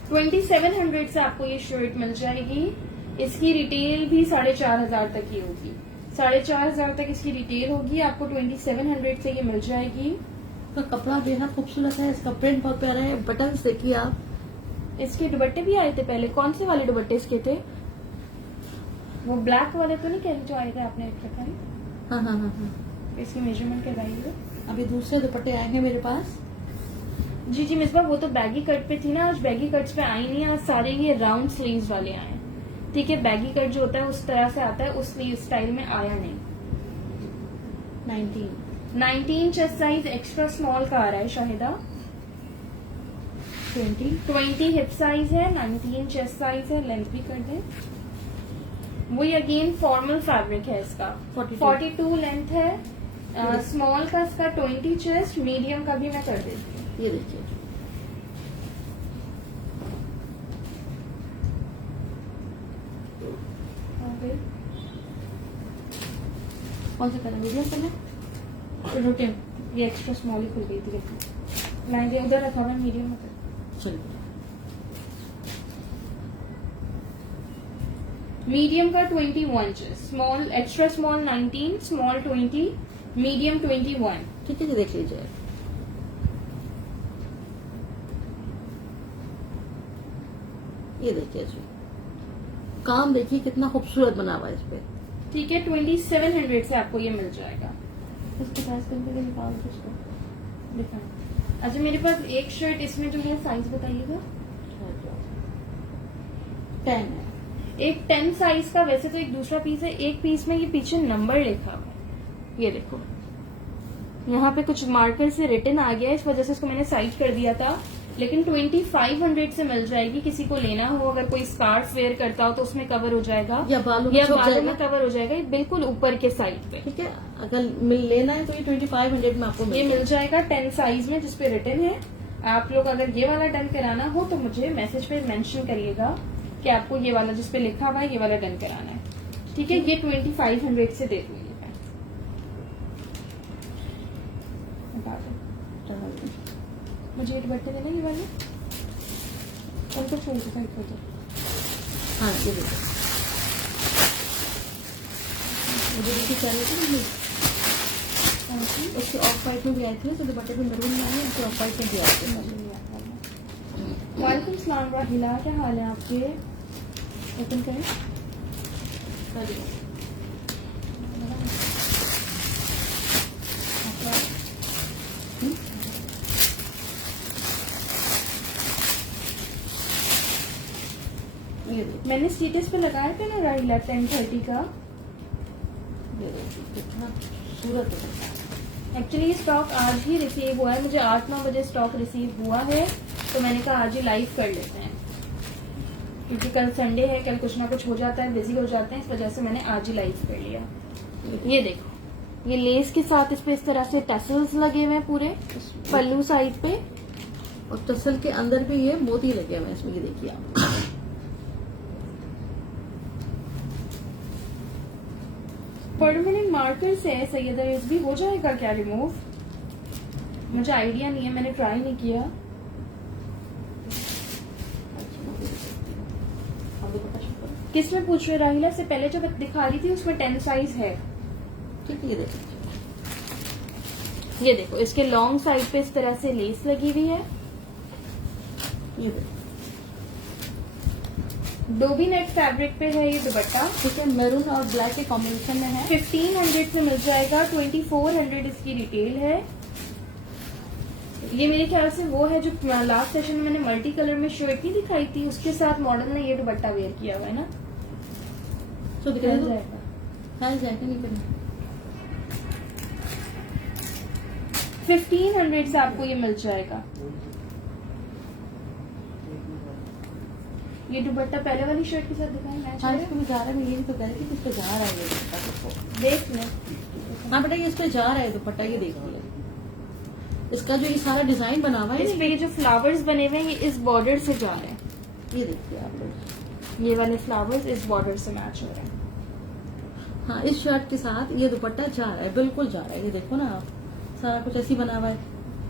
2700 से आपको ये शर्ट मिल जाएगी। इसकी रिटेल भी 4500 तक ही होगी। 4500 तक इसकी रिटेल होगी। आपको 2700 से ये मिल जाएगी। इसका कपड़ा बेहद खूबसूरत है, इसका प्रिंट बहुत प्यारा है। बटन्स देखिए आप, इसके दुपट्टे भी आए थे पहले। कौन से वाले दुपट्टे इसके थे? वो ब्लैक वाले तो नहीं कह रही जो आए थे आपने रखा है? हाँ हाँ हाँ हाँ। इसकी मेजरमेंट करवाइए। अभी दूसरे दुपट्टे आए हैं मेरे पास। जी जी मिसबा, वो तो बैगी कट पे थी ना, आज बैगी कट्स पे आई नहीं है। आज सारे ये राउंड स्लीव्स वाले आए। ठीक है, बैगी कट जो होता है उस तरह से आता है, उस स्लीव स्टाइल में आया नहीं। 19 चेस्ट साइज एक्स्ट्रा स्मॉल का आ रहा है शाहिदा। 20 हिप साइज है, 19 चेस्ट साइज है। लेंथ भी कर दें। वही अगेन फॉर्मल फैब्रिक है इसका। 42 लेंथ है। स्मॉल का इसका 20 चेस्ट, मीडियम का भी मैं कर देती हूँ। ये देखिए, कौन सा कलर? Medium colour. रूटीन ये एक्स्ट्रा स्मॉल ही खुल गई थी। लहंगे उधर रखा हुआ है मीडियम में। चलिए, मीडियम का 21 small, extra small 19, small 20, medium 21। ठीक है जी, देख लीजिए। ये देखिए जी, काम देखिए कितना खूबसूरत बना हुआ है इस पे। ठीक है, 2700 से आपको ये मिल जाएगा। इसके साइज करके निकाल दो इसको। दिखाएं। अच्छा, मेरे पास एक शर्ट इसमें जो है, साइज बताइएगा। 10 है। एक 10 साइज का, वैसे तो एक दूसरा पीस है। एक पीस में ये पीछे नंबर लिखा हुआ है। ये देखो, यहाँ पे कुछ मार्कर से रिटन आ गया है, इस वजह से इसको मैंने साइज कर दिया था। लेकिन 2500 से मिल जाएगी। किसी को लेना हो, अगर कोई स्कार्फ वेयर करता हो तो उसमें कवर हो जाएगा, या बालों में कवर हो जाएगा। ये बिल्कुल ऊपर के साइड पे। ठीक है, अगर लेना है तो ये 2500 में आपको ये मिल जाएगा 10 साइज में, जिसपे रिटन है। आप लोग अगर ये वाला डन कराना हो तो मुझे मैसेज पे मेंशन करिएगा। कि आपको ये वाला जिसपे लिखा हुआ है ये वाला डन कराना है। ठीक है, ये 2500 से दे दूंगी मैं। बता दो। मुझे ये दुपट्टे देना ये वाले, उनको छोड़ दो साइड कर दो। हाँ ये देखो, मुझे देखिए क्या लेते हैं उसके ऑफ वाइट में भी आए थे, तो दुपट्टे में मरून में आए, उसके ऑफ वाइट में भी आए थे। वालेकुम सलाम राहिला, क्या हाल है आपके? ओपन करें। ये देखो, मैंने स्टेटस पे लगाया था ना राहिला 10:30 का। ये देखो कितना खूबसूरत दुपट्टा है। एक्चुअली ये स्टॉक आज ही रिसीव हुआ है, मुझे 8-9 बजे स्टॉक रिसीव हुआ है, तो मैंने कहा आज ही लाइव कर लेते हैं, क्योंकि कल संडे है, कल कुछ ना कुछ हो जाता है, बिजी हो जाते हैं, इस वजह से मैंने आज ही लाइव कर लिया। ये देखो, ये लेस के साथ इस पे इस तरह से टसल्स लगे हुए हैं पूरे पल्लू साइड पे, और टसल के अंदर भी ये मोती लगे हुए हैं इसमें, ये देखिए आप। परमानेंट मार्कर से सैयदा भी हो जाएगा क्या रिमूव? मुझे आइडिया नहीं है, मैंने ट्राई नहीं किया। किस में पूछ रहे राहिला? से पहले जो दिखा रही थी उसमें 10 साइज है। ठीक है, ये देखो, ये देखो, इसके लॉन्ग साइड पे इस तरह से लेस लगी हुई है। ये देखो, डोबी नेट फैब्रिक पे है ये दुपट्टा। ठीक है, मैरून और ब्लैक के कॉम्बिनेशन में है। 1500 से मिल जाएगा, 2400 इसकी रिटेल है। ये मेरे ख्याल से वो है जो लास्ट सेशन में मैंने मल्टी कलर में शर्ट नहीं दिखाई थी, उसके साथ मॉडल ने ये दुपट्टा वेयर किया हुआ है ना, तो दिखा दो, जाएगा। हाँ जाएगा, नहीं करना। 1500 से आपको ये मिल जाएगा। ये दुपट्टा पहले वाली शर्ट के साथ दिखाई मैच हाँ, इसको भी जा रहा है, मैं ये भी तो कह रही थी कि इस पे जा रहा है ये दुपट्टा सबको। देख लें। हाँ बेटा, ये इस पे जा रहा है दुपट्टा, ये देखिए, इसका जो ये सारा डिजाइन बना हुआ है इस पे ये जो फ्लावर्स बने हुए हैं ये इस बॉर्डर से जा रहे हैं, ये देखिए आप लोग। ये वाले फ्लावर्स इस बॉर्डर से मैच हो रहे हैं। हाँ, इस शर्ट के साथ ये दुपट्टा जा रहा है, बिल्कुल जा रहा है, ये देखो ना आप, सारा कुछ ऐसी बना हुआ है।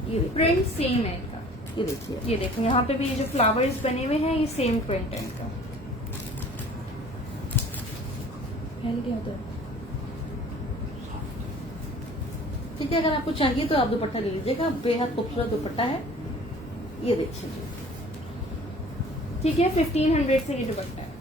ये देखो, प्रिंट सेम है इनका, ये देखिए, ये देखो यहाँ पे भी ये जो फ्लावर्स बने हुए हैं ये सेम प्रिंट है इनका। क्या होता है? ठीक है, अगर आपको चाहिए तो आप दुपट्टा ले लीजिएगा, बेहद खूबसूरत दुपट्टा है, ये देखिए। ठीक है, 1500 से ये दुपट्टा है।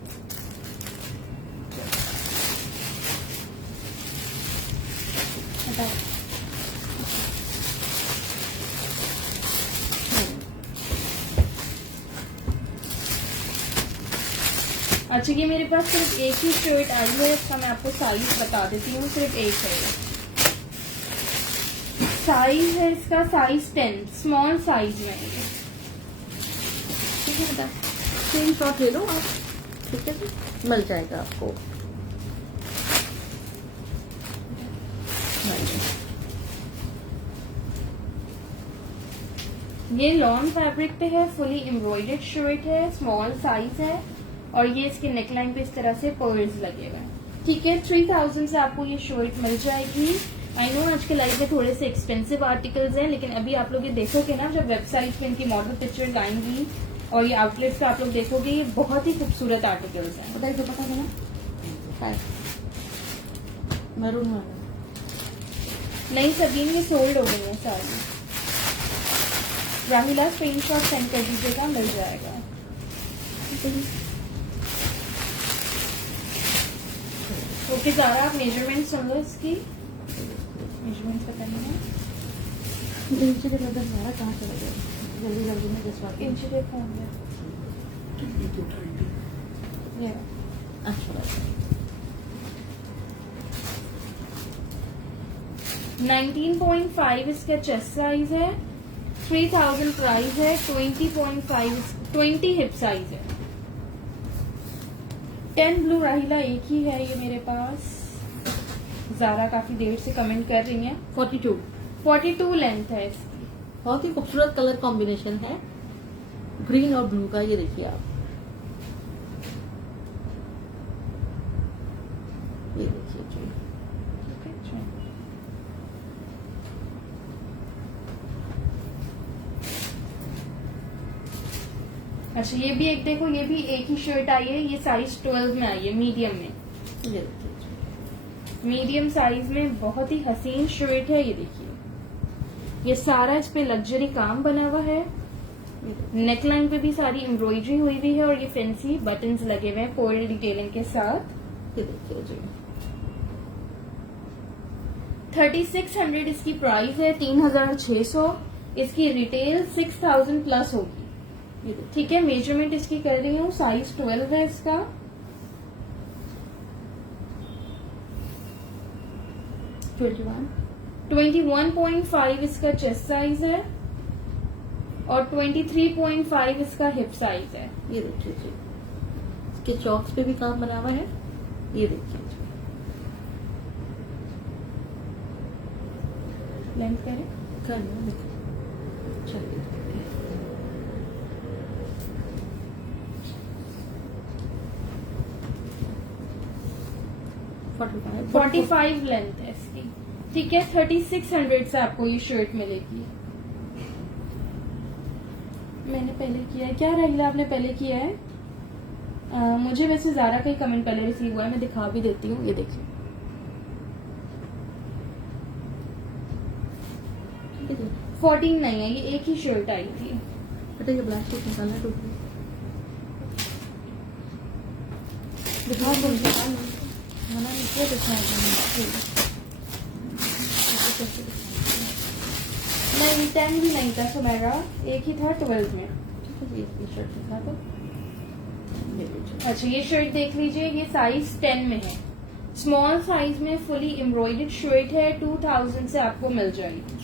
अच्छा, ये मेरे पास सिर्फ एक ही शर्ट आई है, इसका मैं आपको साइज बता देती हूँ, सिर्फ एक है। साइज है इसका साइज 10, स्मॉल साइज में है ये। ठीक है बेटा, सेम शॉट ले लो आप, ठीक है जी, मिल जाएगा आपको। ये लॉन फैब्रिक पे है, फुली एम्ब्रॉयडर्ड शर्ट है, स्मॉल साइज है, और ये इसके नेकलाइन पे इस तरह से पर्ल्स लगे हुए हैं। ठीक है, 3000 से आपको ये शर्ट मिल जाएगी। आई नो आज के लाइव में थोड़े से एक्सपेंसिव आर्टिकल्स हैं, लेकिन अभी आप लोग ये देखोगे ना, जब वेबसाइट पे इनकी मॉडल पिक्चर आएंगी और ये आउटलेट्स पे आप लोग देखोगे, ये बहुत ही खूबसूरत आर्टिकल्स हैं। बताइए दुपट्टा देना, मैरून में नहीं सबीन, ये सोल्ड हो गई है सारी। राहिला स्क्रीनशॉट सेंड कर दीजिएगा, मिल जाएगा। ओके ज़ारा, आप मेजरमेंट सुन लो इसकी, मेजरमेंट बतानी है। नीचे के लगा सारा कहाँ चला गया, जल्दी जल्दी में जसवा के इंच देखो हमने, ये अच्छा 19.5 इसका चेस्ट साइज है, 3000 प्राइस है, 20 हिप साइज है। 10 ब्लू राहिला एक ही है ये मेरे पास। ज़ारा काफी देर से कमेंट कर रही हैं। 42 लेंथ है इसकी। बहुत ही खूबसूरत कलर कॉम्बिनेशन है, ग्रीन और ब्लू का, ये देखिए आप। जी। ठीक है जी। अच्छा ये भी एक देखो, ये भी एक ही शर्ट आई है, ये साइज 12 में आई है, मीडियम में। ये देखिए जी। मीडियम साइज में बहुत ही हसीन शर्ट है। ये देखिए, ये सारा इस पे लग्जरी काम बना हुआ है। ये देखिए। नेकलाइन पे भी सारी एम्ब्रॉयडरी हुई हुई है और ये फैंसी बटन्स लगे हुए हैं कोरल डिटेलिंग के साथ। ये देखिए जी। 3600 इसकी प्राइस है, 3600। इसकी रिटेल 6000 प्लस होगी। ये देखिए। ठीक है, मेजरमेंट इसकी कर रही हूँ, साइज 12 है इसका। 21.5 इसका चेस्ट साइज है और 23.5 इसका हिप साइज है। ये देखिए जी। इसके चौक्स पे भी काम बना हुआ है। ये देखिए जी। लेंथ करें। कर लो, देखो। चलिए। 45 लेंथ है इसकी। ठीक है, 3600 से आपको ये शर्ट मिलेगी। मैंने पहले किया है क्या, रहीला आपने पहले किया है? मुझे वैसे ज़ारा का ही कमेंट पहले रिसीव हुआ है, मैं दिखा भी देती हूँ। ये देखिए, ठीक है जी। 14 नहीं है, ये एक ही शर्ट आई थी। बेटा ये ब्लैक शीट निकालना टोपी। दिखा दो, मना नहीं किया, दिखा दो। नहीं 10 भी नहीं था सुमेरा, एक ही था 12 में। ठीक है जी। ये शर्ट दिखा दो। ये लीजिए। अच्छा ये शर्ट देख लीजिए, ये साइज 10 में है, स्मॉल साइज में फुली एम्ब्रॉयडर्ड शर्ट है। 2000 से आपको मिल जाएगी।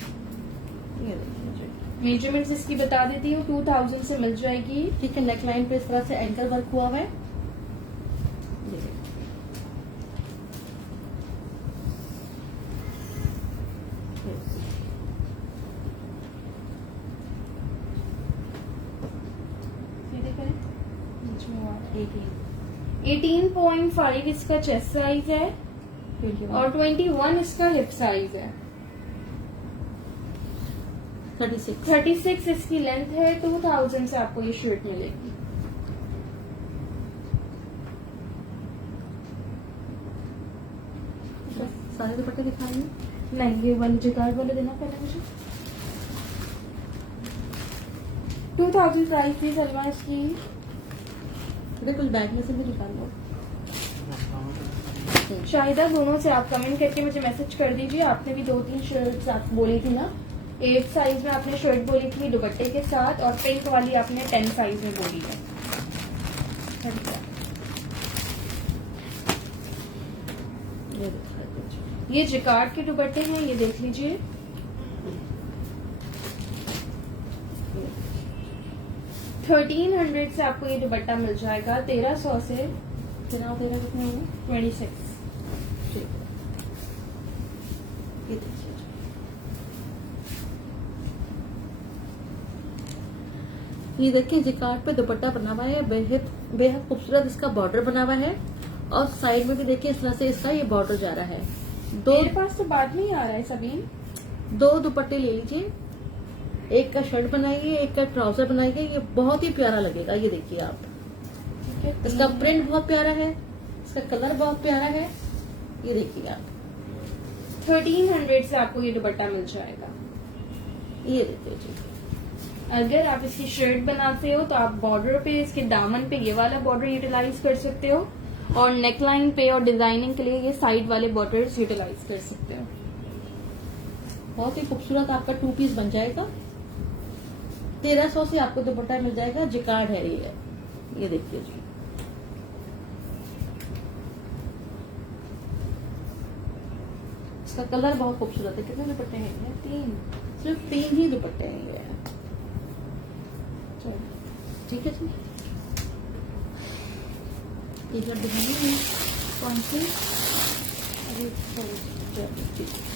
ये देखिए जी। मेजरमेंट्स इसकी बता देती हूँ, 2000 से मिल जाएगी। ठीक है, नेक लाइन पे इस तरह से एंकल वर्क हुआ हुआ है। ये देखिए। सीधे करें, बीच में हुआ। 18, 18.5 इसका चेस्ट साइज है 21, और 21 इसका हिप साइज है। 36। 36 इसकी लेंथ है। 2000 से आपको ये शर्ट मिलेगी। बस सारे दुपट्टे दिखाएंगे। नहीं, ये वाली जिगार्ड वाले देना पहले मुझे। 2000 प्राइस थी सलवार इसकी। बेटा कुछ बैग में से भी निकाल लो। शाहिदा, दोनों से आप कमेंट करके मुझे मैसेज कर दीजिए। आपने भी 2-3 शर्ट्स आप बोली थी ना, 8 साइज में आपने शर्ट बोली थी दुपट्टे के साथ, और पिंक वाली आपने 10 साइज में बोली है। ये देखिए। ये जिकार्ड के दुपट्टे हैं, ये देख लीजिए। 1300 से आपको ये दुपट्टा मिल जाएगा। 1300 से तेरह कितने हुए? 26। ठीक है। ये देखिए। ये देखिए जिकार्ड पे दुपट्टा बना हुआ है, बेहद खूबसूरत इसका बॉर्डर बना हुआ है, और साइड में भी देखिए इस तरह से इसका ये बॉर्डर जा रहा है। मेरे पास तो बाद में ही आ रहा है सभी। 2 दुपट्टे ले लीजिए, एक का शर्ट बनाइए, एक का ट्राउजर बनाइए। ये बहुत ही प्यारा लगेगा। ये देखिए आप, ठीक है, इसका प्रिंट बहुत प्यारा है, इसका कलर बहुत प्यारा है। ये देखिए आप, 1300 से आपको ये दुपट्टा मिल जाएगा। ये देखिए जी। अगर आप इसकी शर्ट बनाते हो तो आप बॉर्डर पे, इसके दामन पे ये वाला बॉर्डर यूटिलाइज कर सकते हो, और नेकलाइन पे और डिजाइनिंग के लिए ये साइड वाले बॉर्डर्स यूटिलाइज कर सकते हो। बहुत ही खूबसूरत आपका 2 पीस बन जाएगा। 1300 से आपको दुपट्टा मिल जाएगा। जिकार्ड है ये देखिए जी। इसका कलर बहुत खूबसूरत है। कितने दुपट्टे हैं? 3, सिर्फ 3 ही दुपट्टे हैं ये। चलो ठीक है जी। एक बार दिखाइए। कौन सी? अभी चलो ठीक है।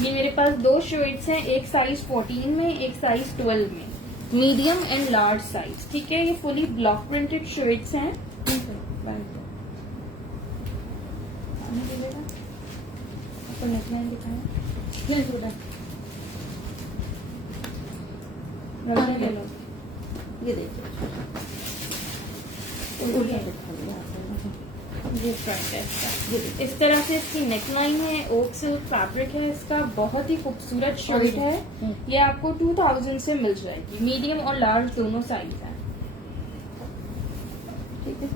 ये मेरे पास 2 शर्ट्स हैं, एक साइज 14 में, एक साइज 12 में। मीडियम एंड लार्ज साइज, ठीक है। ये फुली ब्लॉक प्रिंटेड शर्ट्स हैं। नेकलाइन दिखाएं। ये देखिए, ये फ्रंट है इसका। इस तरह से इसकी नेकलाइन है, ओक सिल्क फैब्रिक है इसका, बहुत ही खूबसूरत शर्ट है। ये आपको 2000 से मिल जाएगी। मीडियम और लार्ज दोनों साइज है, ठीक है।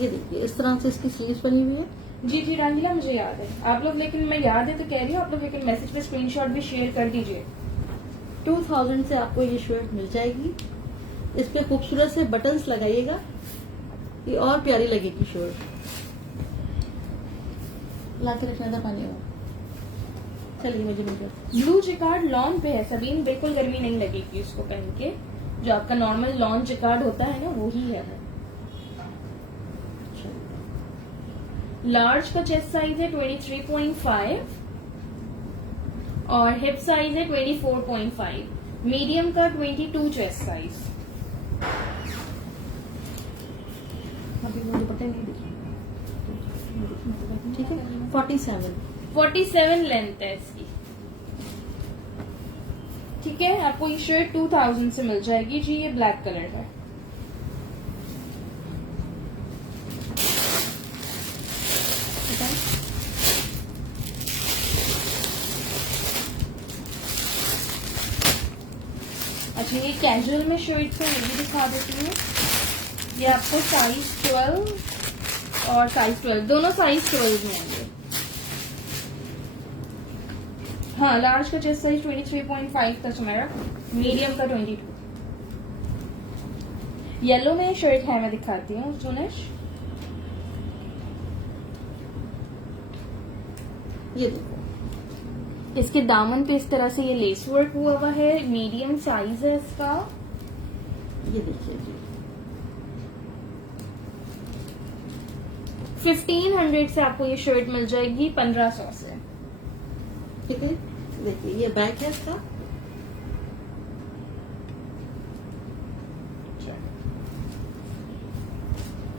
ये देखिए, इस तरह से इसकी स्लीव्स बनी हुई है। जी जी रंगीला, मुझे याद है आप लोग, लेकिन मैं याद है तो कह रही हूँ, आप लोग लेकिन मैसेज पे स्क्रीनशॉट भी शेयर कर दीजिए। 2000 से आपको ये शर्ट मिल जाएगी। इस पे खूबसूरत से बटन्स लगाइएगा, ये और प्यारी लगेगी शर्ट। ला के रखना था पानी में। चलिए मुझे ब्लू जिकार्ड लॉन पे है सबीन, बिल्कुल गर्मी नहीं लगेगी उसको पहन के। जो आपका नॉर्मल लॉन जिकार्ड होता है ना, वो ही है वो। लार्ज का चेस्ट साइज है 23.5 और हिप साइज है 24.5। मीडियम का 22 चेस्ट साइज। अभी वो दुपट्टे नहीं दिखे, ठीक है। 47 लेंथ है इसकी, ठीक है। आपको ये शर्ट 2000 से मिल जाएगी जी। ये ब्लैक कलर है। अच्छा, ये कैजुअल में शर्ट्स है, ये भी दिखा देती हूँ। ये आपको साइज 12 और साइज 12 दोनों साइज 12 में होंगे। हाँ, लार्ज का चेस्ट साइज 23.5 था मेरा, मीडियम का 22। येलो में शर्ट है, मैं दिखाती हूँ सुनेश। ये देखो, इसके दामन पे इस तरह से ये लेस वर्क हुआ है। मीडियम साइज है इसका। ये देखिए जी, 1500 से आपको ये शर्ट मिल जाएगी 1500 से, ठीक है। देखिए, ये बैक है इसका।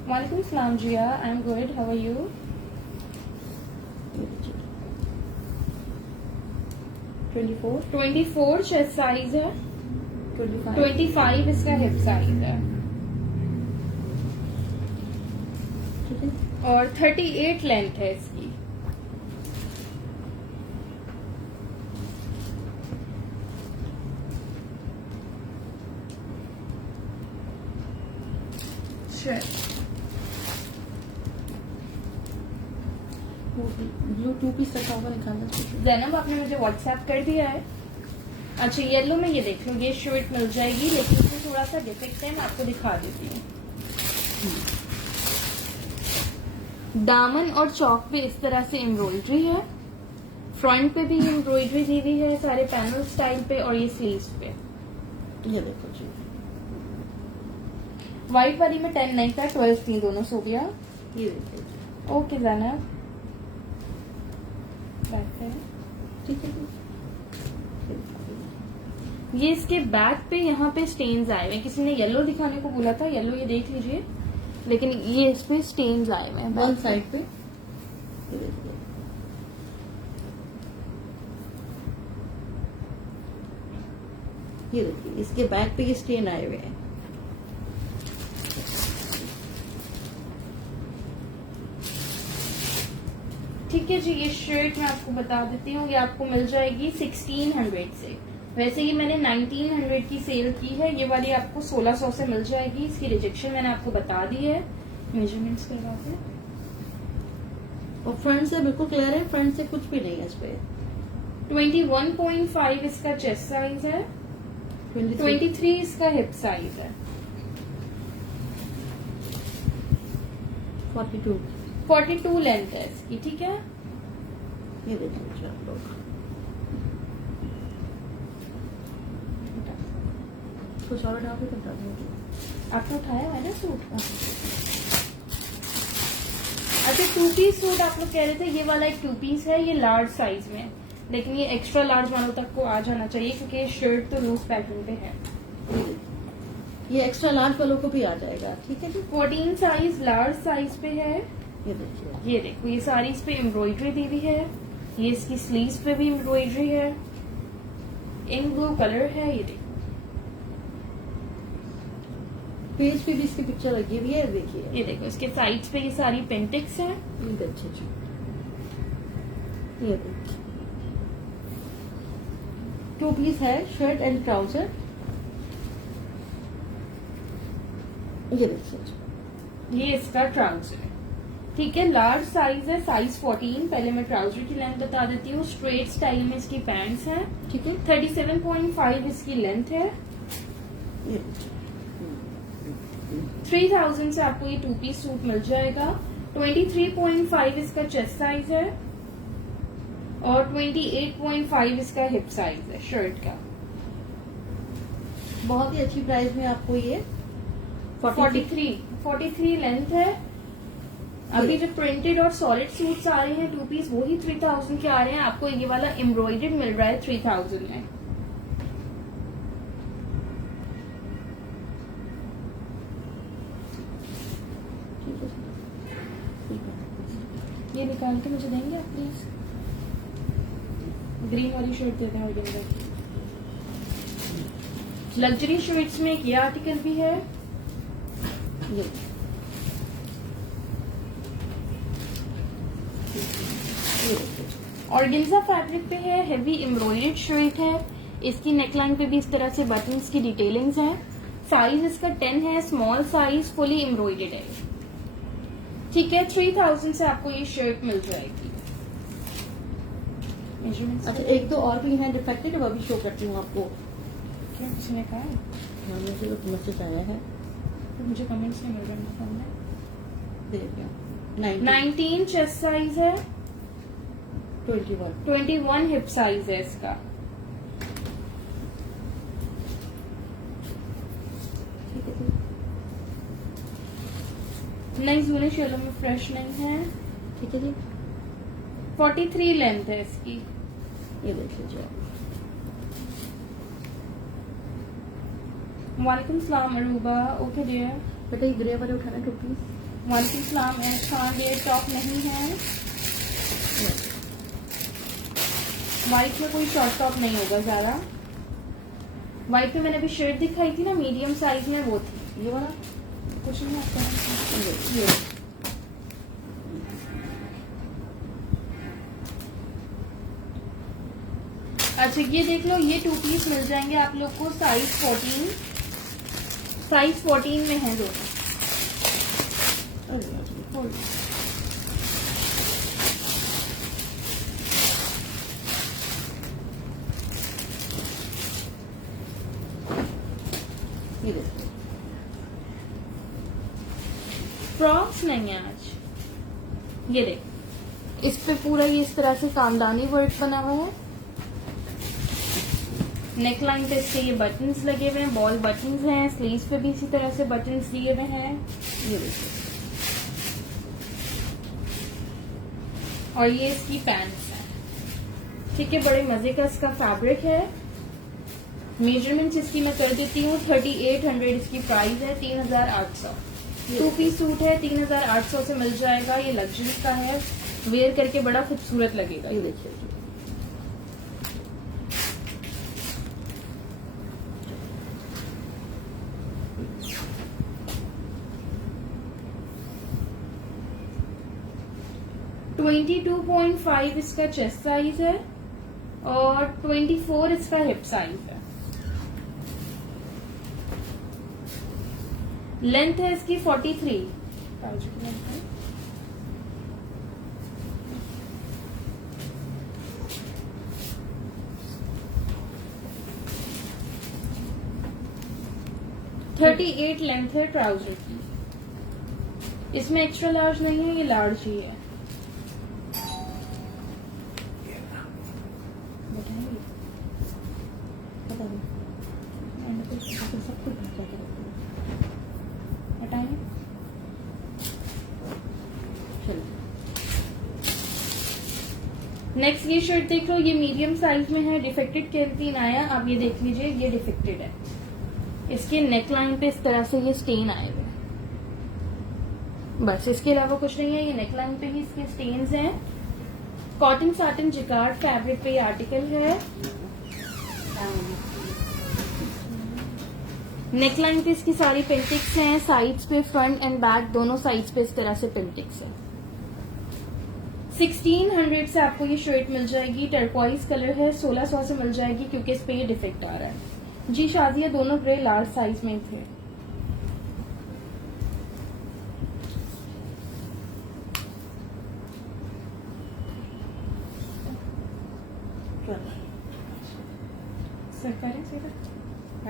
वालेकुम सलाम Jiya, I am good, how are you. 24 chest size है, 25 इसका हिप साइज है और 38 लेंथ है इसकी। ब्लू 2 पीस रखा होगा, निकालना चाहिए। जैनब, आपने मुझे व्हाट्सएप कर दिया है। अच्छा, येलो में ये देख लो, ये शर्ट मिल जाएगी, लेकिन इसमें थोड़ा सा डिफेक्ट है, मैं आपको दिखा देती हूँ। दामन और चौक पे इस तरह से एम्ब्रॉयडरी है, फ्रंट पे भी एम्ब्रॉयडरी दी हुई है सारे पैनल स्टाइल पे, और ये स्लीव्स पे। ये देखो जी, व्हाइट वाली में 10 नहीं था, 12 थी, दोनों सो गया। ये देखिए जी, ओके जैनब, ठीक है। ये इसके बैक पे यहाँ पे स्टेन्स आए हुए हैं। किसी ने येलो दिखाने को बोला था, येलो ये देख लीजिए, लेकिन ये इस पे स्टेन्स आए हुए हैं वन back साइड पे। ये देखिए, ये देखिए, इसके बैक पे ये स्टेन आए हुए हैं। ठीक है जी। ये शर्ट मैं आपको बता देती हूँ, ये आपको मिल जाएगी 1600 से। वैसे ही मैंने 1900 की सेल की है, ये वाली आपको 1600 से मिल जाएगी। इसकी रिजेक्शन मैंने आपको बता दी है मेजरमेंट्स के बाद। और फ्रंट से बिल्कुल क्लियर है, फ्रंट से कुछ भी नहीं है इस पे। 21.5 इसका चेस्ट साइज है, 23 इसका हिप साइज है, 42 लेंथ है इसकी, ठीक है। ये देखिए आप लोग, कुछ और डाल के बता देंगे। आपने उठाया है ना सूट का। अच्छा, 2 पीस सूट आप लोग कह रहे थे, ये वाला एक 2 पीस है, ये लार्ज साइज में। लेकिन ये एक्स्ट्रा लार्ज वालों तक को आ जाना चाहिए क्योंकि ये शर्ट तो लूज पैटर्न पे है। ये एक्स्ट्रा लार्ज वालों को भी आ जाएगा, ठीक है जी। 14 साइज लार्ज साइज पे है। ये देखिए, ये देखो ये सारी इस पे एम्ब्रॉयडरी दी हुई है, ये इसकी स्लीव्स पे भी एम्ब्रॉयडरी है, इन ब्लू कलर है। ये देखो पेज पे भी इसकी पिक्चर लगी हुई है, देखिए। ये देखो इसके साइड्स पे ये सारी पेंटिक्स हैं। ये अच्छे जी, ये देखिए 2 पीस है, शर्ट एंड ट्राउजर। ये देखिए जी, ये इसका ट्राउजर है, ठीक है। लार्ज साइज है, साइज 14। पहले मैं ट्राउजर की लेंथ बता देती हूँ। स्ट्रेट स्टाइल में इसकी पैंट्स हैं, ठीक है। 37.5 इसकी लेंथ है। ये 3000 से आपको ये 2 पीस सूट मिल जाएगा। 23.5 इसका चेस्ट साइज है और 28.5 इसका हिप साइज है शर्ट का। बहुत ही अच्छी प्राइस में आपको ये 43 लेंथ है। अभी जो प्रिंटेड और सॉलिड सूट्स आ रहे हैं 2 पीस, वो ही 3000 के आ रहे हैं। आपको ये वाला एम्ब्रॉयडर्ड मिल रहा है 3000 में। ये निकाल के मुझे देंगे आप प्लीज। ग्रीन वाली शर्ट देते हैं ऑर्गेन्जा की। लग्जरी शर्ट्स में एक ये आर्टिकल भी है। ये ऑर्गेन्जा फैब्रिक पे है, हेवी एम्ब्रॉयडर्ड शर्ट है। इसकी नेकलाइन पे भी इस तरह से बटन्स की डिटेलिंग्स है। साइज इसका 10 है, स्मॉल साइज, फुली एम्ब्रॉयडर्ड है, ठीक है। 3000 से आपको ये शर्ट मिल जाएगी। अच्छा, एक तो और भी है डिफेक्टेड, अब अभी शो करती हूँ आपको। क्या किसी ने कहा है? हाँ, मुझे तो मैसेज आया है, तो मुझे कमेंट्स नहीं मिल रहे फोन में। देखिए 19 चेस्ट साइज है, 21 21 हिप साइज है इसका। ठीक है जी। नई जूने शेलों में फ्रेश नहीं है। ठीक है जी, 43 लेंथ है इसकी। ये देख लीजिए। वालेकुम सलाम अरूबा। Okay dear. बेटा ये ग्रे वाले उठाना 2 पीस। वालेकुम सलाम एहसान। ये टॉप नहीं है, व्हाइट में कोई शॉर्ट टॉप नहीं होगा ज्यादा। व्हाइट में मैंने अभी शर्ट दिखाई थी ना मीडियम साइज में, वो थी। ये वाला कुछ नहीं आपका। ये अच्छा ये देख लो, ये 2 पीस मिल जाएंगे आप लोग को। साइज 14 में है दोनों। ये देखिए, फ्रॉक्स नहीं है आज। ये देख, इस पे पूरा ये इस तरह से खानदानी वर्क बना हुआ है। नेकलाइन पे इसके ये बटन्स लगे हुए हैं, बॉल बटन्स हैं। स्लीव्स पे भी इसी तरह से बटन्स दिए हुए हैं। ये देखिए। और ये इसकी पैंट्स है, ठीक है। बड़े मजे का इसका फैब्रिक है। मेजरमेंट्स इसकी मैं कर देती हूँ। 3800 इसकी प्राइस है, 3800। 2 पीस सूट है, 3800 से मिल जाएगा। ये लग्जरी का है, वेयर करके बड़ा खूबसूरत लगेगा। ये देखिए, 22.5 इसका चेस्ट साइज है और 24 इसका हिप साइज है। लेंथ है इसकी 43। $38 लेंथ है ट्राउजर की। इसमें एक्स्ट्रा लार्ज नहीं है, ये लार्ज ही है। पता नहीं, सब कुछ बचा के रखते हैं। हटाइए। चलो नेक्स्ट ये शर्ट देख लो, ये मीडियम साइज में है, डिफेक्टेड कैरेटीन आया। आप ये देख लीजिए, ये डिफेक्टेड है। इसके नेक लाइन पे इस तरह से ये स्टेन आए हुए हैं, बस इसके अलावा कुछ नहीं है। ये नेक लाइन पे ही इसके स्टेन्स हैं। कॉटन साटन जिकार्ड फैब्रिक पे ये आर्टिकल है। नेक लाइन पे इसकी सारी पिंटिक्स हैं, साइड्स पे फ्रंट एंड बैक दोनों साइड्स पे इस तरह से पिंटिक्स है। 1600 से आपको ये शर्ट मिल जाएगी। टर्क्वाइज कलर है, 1600 से मिल जाएगी क्योंकि इस पे ये डिफेक्ट आ रहा है। जी शादिया, दोनों ग्रे लार्ज साइज में थे। सर करें सीधा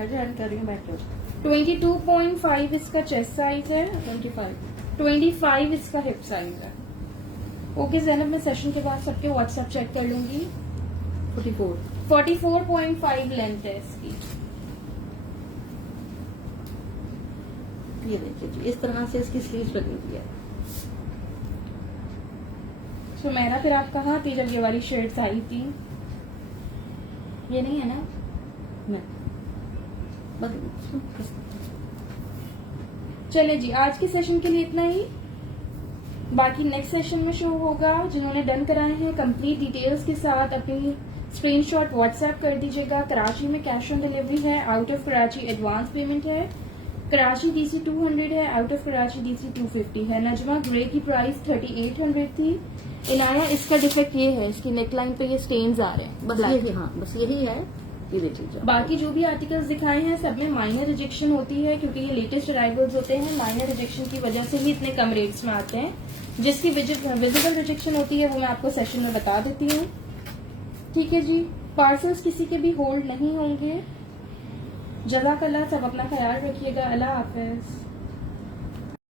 ऐड कर रही हूँ बैठ जाओ। 22.5 इसका चेस्ट साइज है, 25 इसका हिप साइज है। ओके ज़ैनब, मैं सेशन के बाद सबके व्हाट्सएप चेक कर लूंगी। 44.5 लेंथ है इसकी। ये देखिए जी, इस तरह से इसकी स्लीव लगी हुई है। सुमेरा, फिर आप कहाँ थी जब ये वाली शर्ट्स आई थी? ये नहीं है ना? मैं बस चले जी, आज के सेशन के लिए इतना ही। बाकी नेक्स्ट सेशन में शो होगा। जिन्होंने डन कराए हैं कंप्लीट डिटेल्स के साथ अपनी स्क्रीनशॉट व्हाट्सएप कर दीजिएगा। कराची में कैश ऑन डिलीवरी है, out of Karachi advance payment है। कराची DC 200 है, आउट ऑफ कराची DC 250 है। नजमा ग्रे की प्राइस 3800 थी। इनाया, इसका डिफेक्ट ये है, इसकी नेकलाइन पे ये स्टेन्स आ रहे हैं। बस यही, हाँ बस यही है। ये देख लीजिए। बाकी जो भी आर्टिकल्स दिखाए हैं सब में माइनर रिजेक्शन होती है क्योंकि ये लेटेस्ट अराइवल्स होते हैं। माइनर रिजेक्शन की वजह से ही इतने कम रेट्स में आते हैं। जिसकी विजिबल रिजेक्शन होती है वो मैं आपको सेशन में बता देती हूँ। ठीक है जी, पार्सल्स किसी के भी होल्ड नहीं होंगे। जज़ाकल्लाह, सब अपना ख्याल रखिएगा। अल्लाह हाफिज।